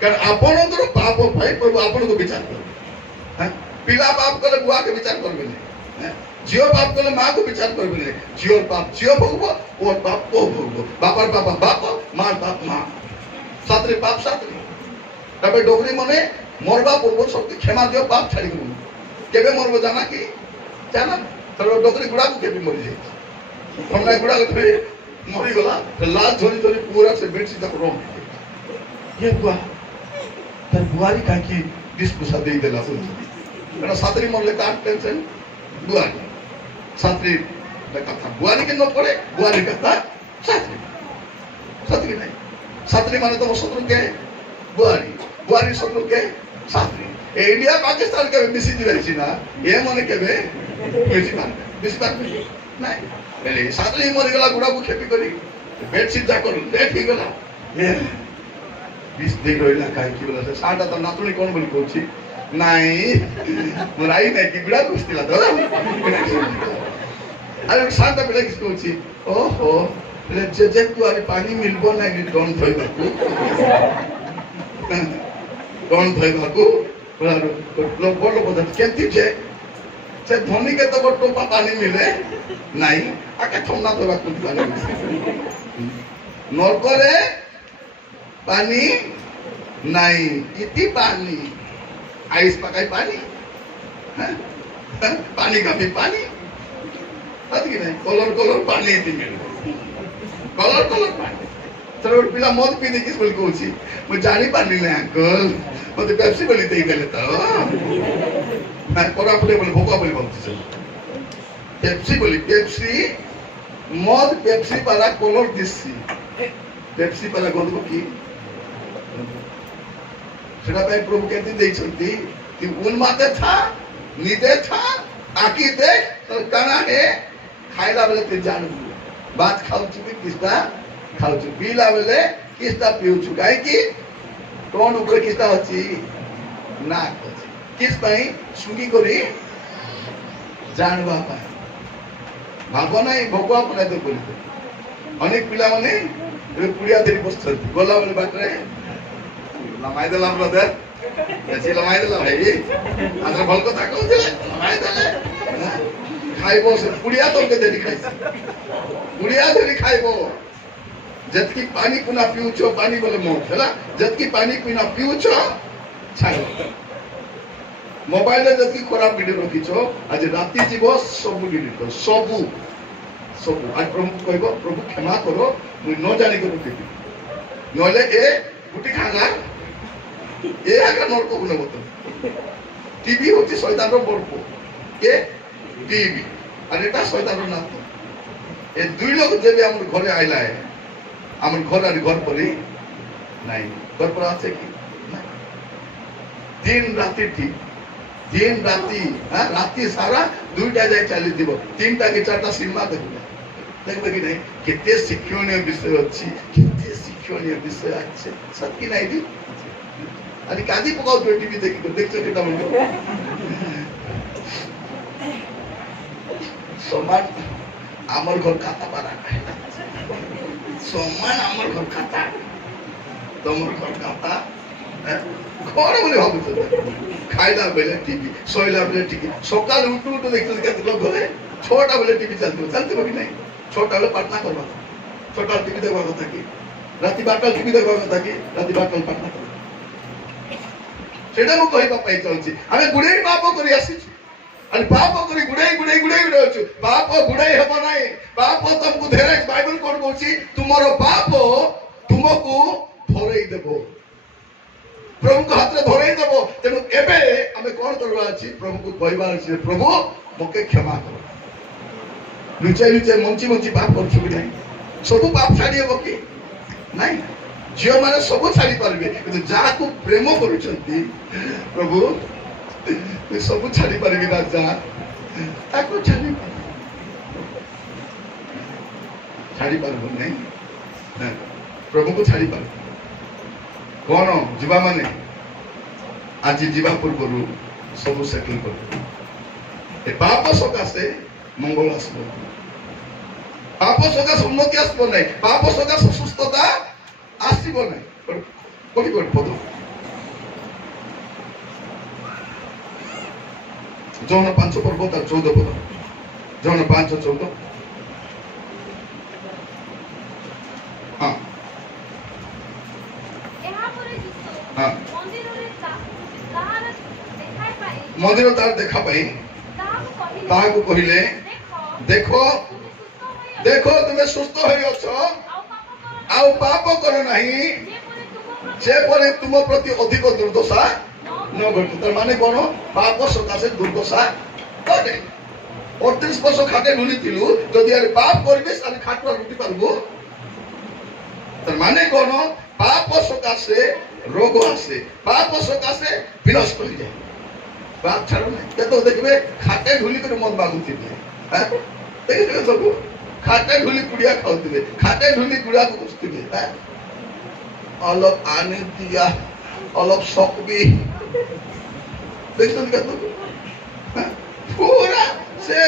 कारण आपनकर पाप भाई प्रभु आपन को विचार कर पिला पाप करे बुआ के विचार करबे नहीं जियो पाप करे मां को विचार करबे नहीं जियो पाप जियो भोगबो ओ पाप को भोगबो बापर पाप बाप मार पाप मां सातरे पाप सातरे तबे डोगरी मने मरबा पूर्व सब क्षमा दियो पाप छाड़ी को केबे मरबो जाना कि जाना तर डोगरी गुड़ा को केबे मरि जाई हमरा गुड़ा के मरि गला लाल झोरी झोरी पूरा से बेडशीट तक रोम ये बुआ तर बुआरी का की दिस पुसा दे देला सुन कारण सातरी मरले का टेंशन बुआरी सातरी कथा बुआरी के न पड़े बुआरी कथा सातरी नहीं सातरी माने तो शत्रु के बुआरी शत्रु के सातरी इंडिया पाकिस्तान के मिसी रही ना ये माने के मिसी नहीं पहले सातरी मरि गला गुड़ा को खेपी करी बेडशीट जा कर डेट ही गला ये 20 दिन रहिला काई की बोला साटा तो नातुणी कोन बोली कहछि नहीं मराई नहीं कि गुड़ा कुस्तिला तो अरे साटा बेले किस कहछि ओहो ले जे तू आरे पानी मिलबो नहीं डोन थइबाकू लोग बोलो बोल केंती जे से धोनी के तो टोपा पानी मिले नहीं आके थोना तो कुछ पानी नरकरे पानी नहीं इति पानी आइस पकाई पानी पानी का भी पानी अति नहीं कलर पानी इति मिले कलर पानी तर पिला मद पी दे किस बोल कहछि मैं जानी पानी नहीं अंकल मते पेप्सी बोली दे देले तो मैं कोरापुटे बोल भोका बोली बोलछि पेप्सी মদ পেপসি পালা কলর দিচ্ছি পেপসি পালা গন্ধ কি সেটা ପାଇଁ ପ୍ରଭୁ କେମିତି ଦେଇଛନ୍ତି ତୁ ଉନ୍ମାଦେ ଥା ନିଦେ ଥା ଆଖି ଦେଖ ତୋର କାଣା ହେ ଖାଇଲା ବେଳେ ତୁ ଜାଣିବୁ ଭାତ ଖାଉଛୁ କି କିସ୍ତା ଖାଉଛୁ ପିଇଲା ବେଳେ କିସ୍ତା ପିଉଛୁ କାହିଁକି କଣ ଉପରେ କିସ୍ତା ଅଛି ନା ଅଛି କିସ୍ ପାଇଁ ଶୁଙ୍ଗି କରି ଜାଣିବା ପାଇଁ ଭାବ ନାହିଁ ଭୋଗ ଅପରାଧ କରିବେ ଅନେକ ପିଲାମାନେ ଏବେ ପୁଡ଼ିଆ ଧରି ବସୁଛନ୍ତି ଗଲାବେଳେ ବାଟରେ ଲମାଇ ଦେଲା ବ୍ରଦର ବେଶୀ ଲମାଇ ଦେଲା ଭାଇ ଆದ್ರೆ ଭଲ କଥା କହୁଥିଲେ ଲମାଇ ଦେଲେ ଖାଇବ ସେ ପୁଡ଼ିଆ ତମକେ ଧରି ଖାଇଛି ପୁଡ଼ିଆ ଧରି ଖାଇବ ଯେତିକି ପାଣି ପୁନା ପିଉଛ ପାଣି ବୋଲେ ମୋ ହେଲା ଯେତିକି ପାଣି ପିନା ପିଉଛ ଛାଡ଼ ମୋବାଇଲରେ ଯେତିକି ଖରାପ ଭିଡିଓ ରଖିଛ ଆଜି ରାତି ଯିବ ସବୁ ଡିଲିଟ କର ସବୁ ସବୁ ଆଜି ପ୍ରଭୁଙ୍କୁ କହିବ ପ୍ରଭୁ କ୍ଷମା କର ମୁଁ ନ ଜାଣିକି ରଖିବି ନହେଲେ ଏ ଗୁଟି ଖାଙ୍ଗା ଏ ଆଗା ନରକକୁ ନେବ ତମେ টিভি হচ্ছে শয়তানের বর্প কে টিভি আর এটা শয়তানের নাম এ দুই লোক যেবে আমার ঘরে আইলা আমার ঘর আর ঘর পরে নাই ঘর পরে আছে কি দিন রাতি ঠিক दिन राति राति सारा दुईटा जाए चली দিব तीनटा कि चारटा सिनेमा देखबे देखबे कि नहीं केते शिक्षणीय विषय अछि केते शिक्षणीय विषय আছে सत्य नहीं दी अरे काजी पकाओ तो टीवी देखि तो देखछो केटा मन समान আমার ঘর খাতা পারা সমান আমার ঘর খাতা তোমার ঘর খাতা ঘরে বলে ভাবছো খাইলা বেলে টিভি শোইলা বেলে টিভি সকালে উঠু উঠু দেখতে দেখতে লোক ঘরে 6টা বেলে টিভি চলতে কি নাই 6টা বেলে প্রার্থনা করবা 6টা টিভি দেখবা কথা কি রাতি 12টা টিভি দেখবা কথা কি রাতি 12টা প্রার্থনা করবা সেটা মু কইবা পাই চলছি আমি গুড়াই পাপ করি আসিছি আর পাপ করি গুড়াই অଛୁ পাপ গুড়াই হব নাই পাপ তুমକୁ ধরে বাইবেল কোন বলছি তোমার পাপ তুমକୁ ধরেই দেব प्रभु को हाथ में धरे देव तेणु एबे हमें कौन करवा अछि प्रभु को कहबार अछि प्रभु मके क्षमा करो लुचाई लुचाई मंची मंची पाप कर छु नहीं सब पाप छाड़ी हो कि नहीं जियो माने सब छाड़ी परबे किंतु जा को प्रेम करूछंती प्रभु मैं सब छाड़ी परबे ना जा ताको छाड़ी परबो नहीं प्रभु को छाड़ी परबो कौन जीवा माने आज जीवा पूर्व सब सेटल कर पाप सकाशे मंगल आसब पाप सकाश उन्नति आसब ना पाप सकाश सुस्थता आसब ना पद जौन 5 पर्व तार 14 पद जौन 5:14 हाँ मंदिर तार देखा पाई ताहा को कहिले देखो देखो तुम्हें सुस्थ होई अछो आउ पाप करो नहीं जे परे तुम प्रति अधिक दुर्दशा न घटे तर माने कोन पाप सकाशे दुर्दशा घटे 38 वर्ष खाटे ढुली थिलु जदि यार पाप करबे सारे खाटवा रुटी पारबो तर माने कोन पाप सकाशे रोग आसे पाप सकाशे विनष्ट हो जाए बाप छाड़ो नहीं तो देखबे खाटे ढुली कर मन बागुथिबे हैं देखबे सब खाटे ढुली कुड़िया खाउथिबे खाटे ढुली कुड़िया को कुछथिबे हैं अलग आने दिया अलग सकबी देखतो क्या तो पूरा से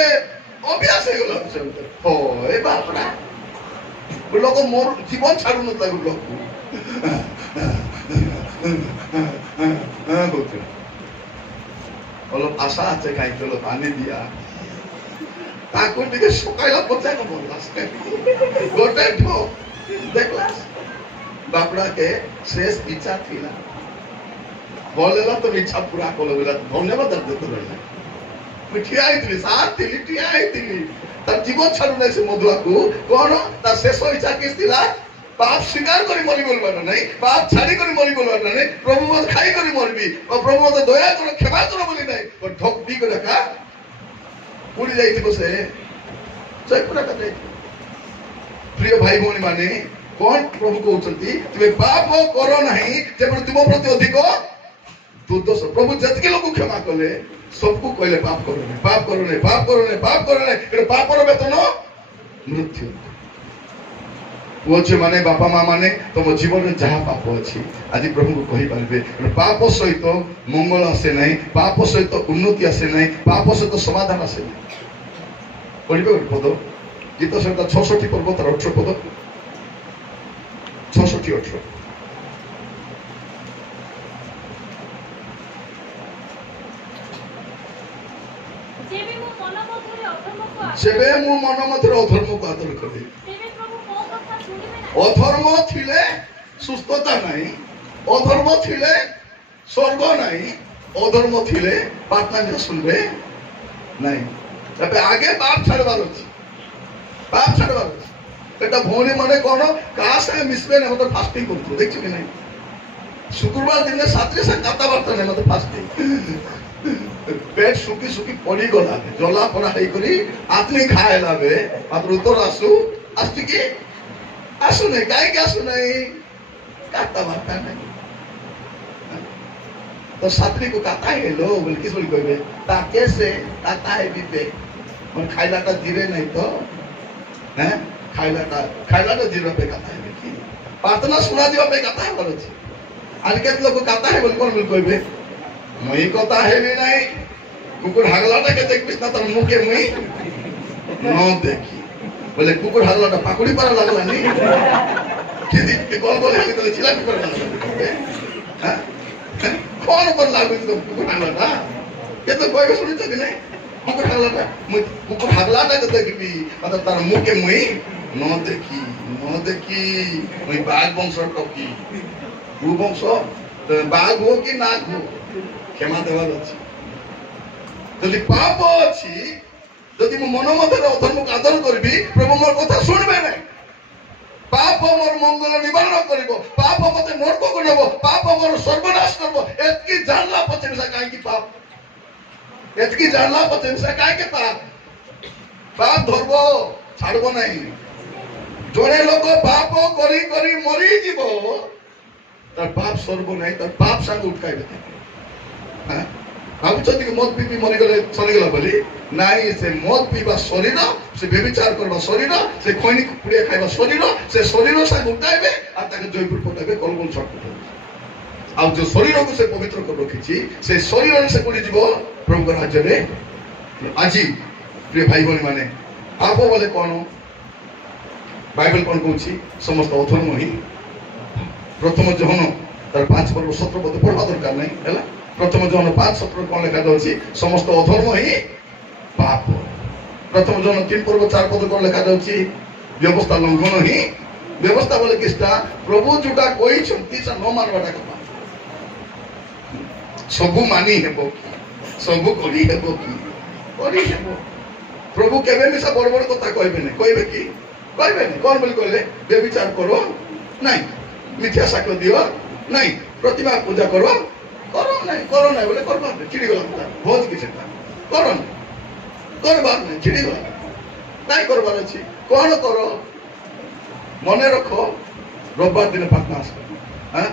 अभ्यास हो गला से हो ए बाप रे लोग मोर जीवन छाड़ू न लागु लोग बोलते অলপ আশা আছে খাইছিল পানি দিয়া তাকো টিকে সকাইলা পচা কো লাস্টে গোটে ঠো দেখলাস বাপড়া কে শেষ ইচ্ছা থিলা বলেলা তো ইচ্ছা পুরা কল বলা ধন্যবাদ দিতে রইলা মিঠিয়া আইতলি সাত তিলি টিয়া আইতলি তার জীবন ছাড়ু নাই সে মধুয়াকু কোন তার শেষ ইচ্ছা কি ছিলা पाप स्वीकार करी मरी बोलबार नहीं पाप छाड़ी करी मरी बोलबार नहीं प्रभु मत खाई करी मरबी और प्रभु मत दया करो क्षमा करो बोली नहीं और ठोक दी को रखा पूरी जाई थी बसे सही पूरा कर जाई प्रिय भाई भौणी माने कौन प्रभु कहते तुम्हें पाप करो नहीं जब तुम प्रति अधिक दुर्दोष प्रभु जतके लोग क्षमा कले सबको कहले पाप करो नहीं पाप करो नहीं पाप करो नहीं पाप करो नहीं पापर वेतन मृत्यु पुओ झी माने बापा माँ माने तुम जीवन में जहाँ पाप अच्छी आज प्रभु को कही पारे पाप सहित मंगल आसे नहीं पाप सहित उन्नति आसे नहीं पाप सहित समाधान आसे नहीं पढ़े गोटे पद गीत संहिता 66 पर्व तार 18 पद 66-18 जेबे मु मन मध्य अधर्म को आदर करे अधर्म थिले सुस्थता नहीं अधर्म थिले स्वर्ग नहीं अधर्म थिले प्रार्थना सुनबे नहीं तबे आगे पाप छाड़बार अछि पाप छाड़बार अछि एटा भौणी माने कोन का से मिसबे न मतलब फास्टिंग करथु देखछि कि नहीं शुक्रवार दिन सातरे से कथा वार्ता नहीं मतलब फास्टिंग पेट सुखी सुखी पड़ी गला जला पड़ा है करी आतनी खाए लावे मात्र उत्तर आसु आस्ति की आसु नहीं काहे के आसु नहीं काता वार्ता नहीं तो सातरी को काता है लो बोल किस बोल कहबे ताके से काता है विवेक और खाइलाटा धीरे नहीं तो हैं खाइलाटा धीरे पे काता है की प्रार्थना सुना दिवा पे काता है बोल छी आज के लोग काता है बोल कोन बोल कहबे मई कथा है नहीं कुकुर हागलाटा के देख बिस्ना तर मुंह के मुई न देखी बोले कुकुर हागलाटा पाकुड़ी पर लागला नहीं कि दी कॉल बोले हमें तो चिल्ला पर लागला हां कौन पर लागो तो कुकुर हागलाटा ये तो कोई सुनी तो नहीं कुकुर हागलाटा मुई कुकुर हागलाटा के देखी मतलब तर मुंह के मुई न देखी मुई बाघ वंश टकी वो वंश बाघ हो कि नाग हो क्षमा देवार अच्छी जदि पाप अच्छी जदि मो मन मध्य अधर्म को आदर करबी प्रभु मोर कथा सुनबे नहीं पाप मोर मंगल निवारण करिवो पाप मते नरक को नेबो पाप मोर सर्वनाश करबो एतकी जानला पछे से काहे की पाप एतकी जानला पछे से काहे के पाप धरबो छाड़बो नहीं जोने लोग पाप करी करी मरी जीवो तर पाप सर्व नहीं तर पाप संग उठकाइबे भावुଛନ୍ତି कि मद पी मरी गले चली गला बोली नाई से मद पीवा शरीर से व्यभिचार करबा शरीर से खैनी पुड़िया खाइबा शरीर से शरीर से उठाइबे आ ताके जयपुर पटाइबे कलबल छट आ जो शरीर को से पवित्र कर रखिछि से शरीर से कोडी जीव प्रभु राज्य रे आज प्रिय भाई बहन माने पाप बोले कोन बाइबल कोन कहछि समस्त अधर्म ही प्रथम जहन तार 5 पर्व 17 पद पढ़वा दरकार नहीं हैला प्रथम जन 5:17 कौन लिखा जाଉଛି समस्त अधर्म ही पाप प्रथम जन 3 पर्व 4 पद कौन लिखा जाଉଛି व्यवस्था लंघन ही व्यवस्था बोले किसटा प्रभु जोटा कोई छंती से न मानवाटा कथा सबु मानी हेबो सबु करी हेबो प्रभु केबे मिसा बड़ बड़ कथा कहबे नहीं कहबे की कहबे नहीं कौन बोल कहले व्यभिचार करो नहीं मिथ्या साक्ष्य दियो नहीं प्रतिमा पूजा करो नहीं बोले करबा चिड़ी गला बहुत किछ करो करबार नहीं चिड़ी गला नहीं करबार अछि कौन करो मने रखो रविवार दिन प्रार्थना हां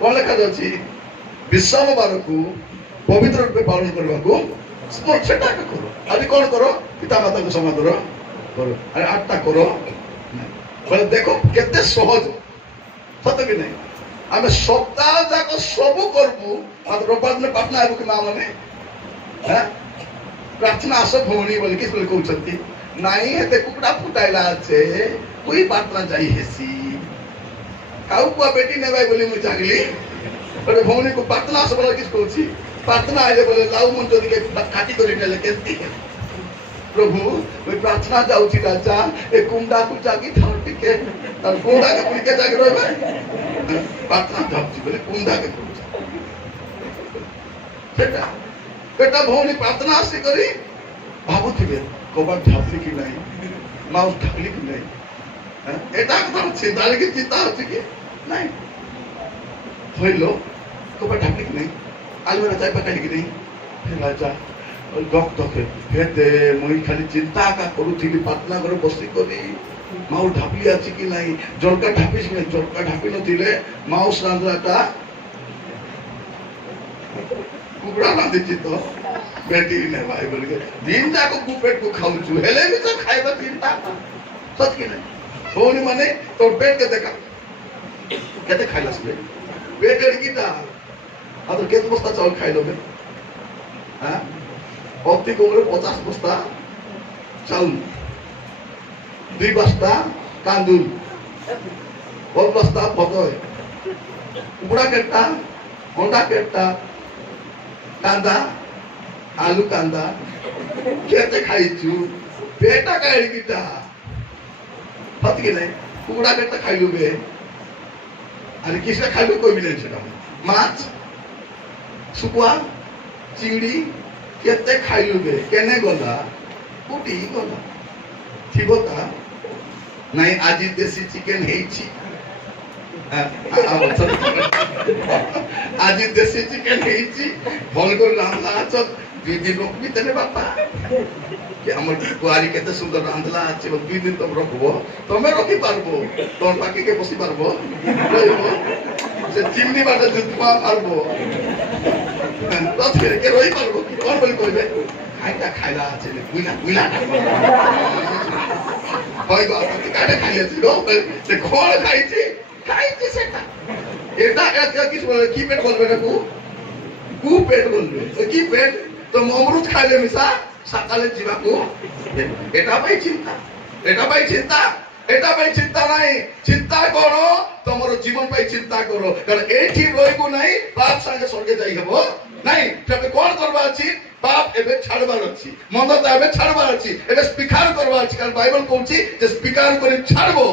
कौन लिखा जाछि विश्राम बार को पवित्र रूप पालन करबा को सेटा करो आज कौन करो पिता माता को समादर करो अरे 8टा करो बोले देखो केते सहज सत कि नहीं आमे सप्ताह जाक सब करबू मात्र रविवार दिन प्रार्थना हेबो कि मां माने हैं प्रार्थना आस भौणी बोली किस बोले कहउछंती नाही हेते कुकड़ा फुटाइला छे कोई प्रार्थना जाई हेसी काउ को बेटी नेबाई बोली मु जागली अरे भौणी को प्रार्थना आस बोला किस कहउछी प्रार्थना आइले बोले लाउ मन जदी के काटी करी नेले केती प्रभु ओई प्रार्थना जाउची राजा ए कुंडा को जागी थाउ टिके और कुंडा के पुलिके जागी रहबे प्रार्थना जाउची बोले कुंडा के सेटा बेटा भौणी प्रार्थना आसी करी भाबुथिबे कबाट ढापली कि नहीं माउस ढापली कि नहीं एटा कथा चिंता लगी चिंता होची कि नहीं होइलो कबाट ढापली कि नहीं आलू चाय पकाली कि नहीं फिर राजा गप तके हेते मुई खाली चिंता का करूथिली प्रार्थना करे बसी करी माउ ढापली अच्छी कि नहीं जलका ढापी कि नहीं जलका ढापी न दिले माउस रांधलाटा कुकड़ा रांधि तो बेटी ने भाई बोल के दिन जाको कुपेट को खाऊ छु हेले भी तो खाइबा चिंता सच कि नहीं होनी माने तो पेट के देखा केते खाइलास बे पेट एडकीटा आ तो केते बस्ता चावल खाइलो बे हां অতি কমরে 50 বস্তা চাউল 2 বস্তা কান্দুল 1 বস্তা পতয় কুকুড়া কেটটা অন্ডা কেটটা কান্দা আলু কান্দা কেতে খাইছু পেটা কাইকিটা হতকি নাই কুকুড়া কেটটা খাইলুবে আর কিসে খাইলু কইবি না সেটা মাছ শুকুয়া চিংড়ি কেতে খাইলুবে কেনে গলা কোটি গলা থিবতা নাই আজি দেশি চিকেন হেইছি আজি দেশি চিকেন হেইছি ভাল করে রান্না আছে দুই দিন রকবি তেনে বাপা কি আমার কুয়ারি কেতে সুন্দর রান্না আছে দুই দিন তুমি রখবো তুমি রখি পারবো তোর বাকি কে বসি পারবো যে চিমনি বাটা জুতমা পারবো তত কে রই পারবো কি কোন বলি কইবে খাইটা খাইলা আছে বুইলা বুইলা হয় গো আপনি কাটে খাইলেছি গো সে খোল খাইছি খাইছি সেটা এটা এটা কিছু বলে কি পেট বলবে না কু পেট বলবে কি পেট তো অমৃত খাইলে মিশা সকালে জীবাকু এটা পাই চিন্তা এটা পাই চিন্তা এটা পাই চিন্তা নাই চিন্তা করো তোমার জীবন পাই চিন্তা করো কারণ এইটি রইবো নাই পাপ সঙ্গে স্বর্গে যাই হব নাই তবে কোন করবা আছে পাপ এবে ছাড়বার আছে মন্দতা এবে ছাড়বার আছে এবে স্বীকার করবার আছে কারণ বাইবেল কইছে যে স্বীকার করে ছাড়বো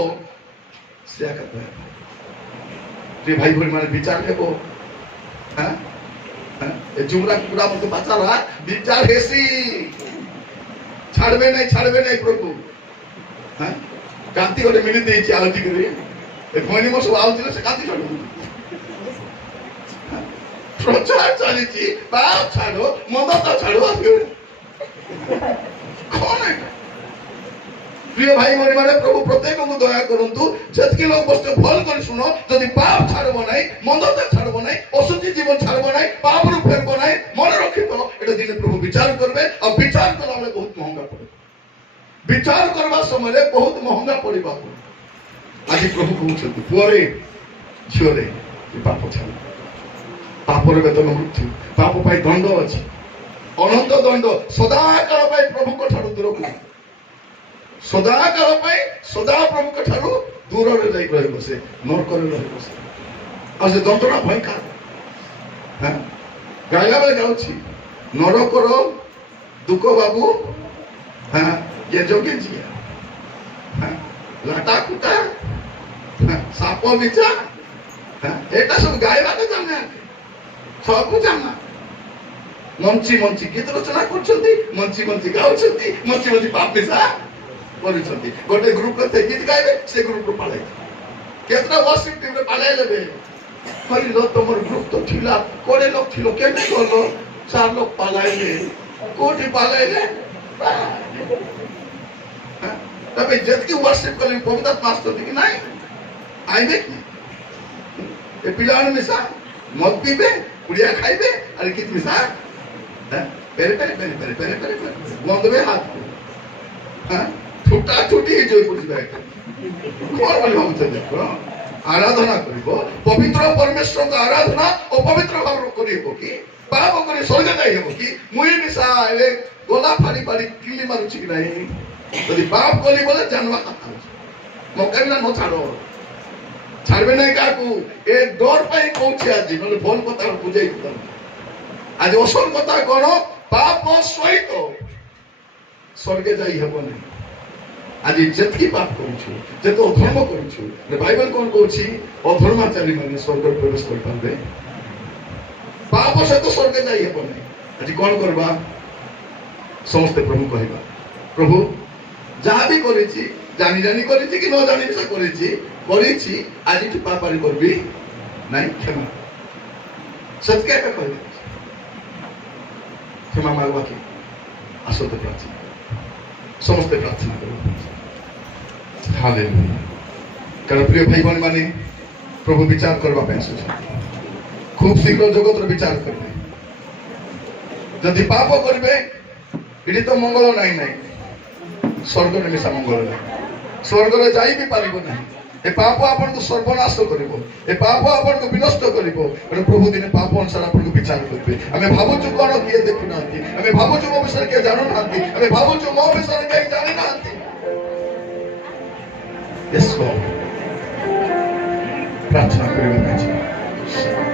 সেয়া কথা যে ভাই বোন মানে বিচার নেব হ্যাঁ এ জুমরা কুকুরা মতো বাচ্চারা বিচার হেসি ছাড়বে নাই প্রভু হ্যাঁ কান্তি করে মিলি দিয়েছি আলতি করে এ ভয়নি মশো আলছিল সে কান্তি ছাড়ো প্রচার চালিয়েছি পাপ ছাড়ো মদতা ছাড়ো কোন প্রিয় ভাই মানে প্রভু প্রত্যেকଙ୍କୁ দয়া କରନ୍ତୁ ସେତିକି ଲୋକ ବସ୍ତେ ଭଲ କରି ଶୁଣ ଯଦି ପାପ ଛାଡିବ ନାହିଁ ମନ୍ଦତା ଛାଡିବ ନାହିଁ ଅଶୁଚି ଜୀବନ ଛାଡିବ ନାହିଁ ପାପରୁ ଫେରିବ ନାହିଁ ମନେ ରଖିବ ଏଟା ଦିନେ ପ୍ରଭୁ ବିଚାର କରିବେ ଆଉ ବିଚାର କଲା ବେଳେ ବହୁତ ମହଙ୍ଗା ପଡିବ ବିଚାର କରିବା ସମୟରେ ବହୁତ ମହଙ୍ଗା ପଡିବାକୁ ଆଜି ପ୍ରଭୁ କହୁଛନ୍ତି ପୁଅରେ ଝିଅରେ ପାପ ଛାଡ ପାପର ବେତନ ମୃତ୍ୟୁ ପାପ ପାଇଁ ଦଣ୍ଡ ଅଛି ଅନନ୍ତ ଦଣ୍ଡ ସଦାକାଳ ପାଇଁ ପ୍ରଭୁଙ୍କ ଠାରୁ ଦୂରକୁ ସଦାକାଳ ପାଇଁ ସଦା ପ୍ରଭୁଙ୍କ ଠାରୁ ଦୂରରେ ଯାଇ ରହିବ ସେ ନରକରେ ରହିବ ସେ ଆଉ ସେ ଯନ୍ତ୍ରଣା ଭୟଙ୍କର ଗାଇଲା ବେଳେ ଯାଉଛି ନରକର ଦୁଃଖ ବାବୁ ଇଏ ଯୋଗେ ଜିଆ ଲାଟା କୁଟା ସାପ ବିଛା ଏଇଟା ସବୁ ଗାଇବାଟା ଜାଣିନାହାନ୍ତି ସବୁ ଜାଣା ମଞ୍ଚି ମଞ୍ଚି ଗୀତ ରଚନା କରୁଛନ୍ତି ମଞ୍ଚି ମଞ୍ଚି ଗାଉଛନ୍ତି ମଞ୍ଚି ମଞ୍ଚି ପାପ ବିଛା କରୁଛନ୍ତି ଗୋଟେ ଗ୍ରୁପରେ ସେ ଗୀତ ଗାଇବେ ସେ ଗ୍ରୁପରୁ ପାଳେଇ କେତେଟା ୱାର୍ସିପ ଟିମରେ ପାଳେଇ ନେବେ କହିଲ ତମର ଗ୍ରୁପ ତ ଥିଲା 20 ଲୋକ ଥିଲ କେମିତି ଗଲ 4 ଲୋକ ପାଳାଇଲେ କୋଉଠି ପାଳାଇଲେ ତବେ ଯେତିକି ୱାର୍ସିପ କଲେ ପବିତ୍ର ମାଷ୍ଟର କି ନାହିଁ ଆଇବେ କି ଏ ପିଲାମାନେ ମିଶା ମଦ ପିଇବେ କୁଡ଼ିଆ ଖାଇବେ ଆରେ କିଛି ମିଶା পেরে পেরে পেরে পেরে পেরে পেরে বন্ধবে হাত ছুটা ছুটি হয়ে পড়ছে কোন বলে ভাবছে দেখো আরাধনা করিব পবিত্র পরমেশ্বর আরাধনা ও পবিত্র ভাব করিব কি পাপ করে স্বর্গে যাই হব কি মুই মিশা এলে গোলা ফাড়ি ফাড়ি কিলি মারুছি কি নাই যদি পাপ করি বলে জানবা কথা মোকাবিলা ন ছাড়ো ছাড়বে নাই কাকু এ ডর পাই কৌছে আজি মানে ভুল কথা বুঝাই দিতাম আজ অসল কথা কোন পাপ সহিত স্বর্গে যাই হব না আজ যেতকি পাপ করছু যেত অধর্ম করছু বাইবেল কোন কହୁଛି অধর্মাচারী মানে স্বর্গ প্রবেশ করে পারবে পাপ সহিত স্বর্গে যাই হব না আজ কোন করবা সমস্ত প্রভু কহিবা প্রভু যাহা বি করেছি জানি জানি করেছি কি ন জানি সে করেছি আজ কি পাপ আর করবি নাই ক্ষমা সত্যি একা কহিবা ক্ষমা মাগবা কি আসতে প্রার্থনা সমস্ত প্রার্থনা করব हालेलुया। कारण प्रिय भाई बहन माने प्रभु विचार करवा पे आसुछन खूब शीघ्र जगत रो विचार करबे जदि पाप करबे इडी तो मंगल नाही नाही स्वर्ग ने मिसा मंगल नाही स्वर्ग रे जाई भी पारिबो नाही ए पाप आपन को सर्वनाश करिवो ए पाप आपन को विनष्ट करिवो और प्रभु दिने पाप अनुसार आपन को विचार करबे हमें भाबुछु कोन किए देखु नांती हमें भाबुछु मो विषय के जानो नांती हमें भाबुछु मो विषय के जानि नांती यस लॉर्ड प्रार्थना करिवो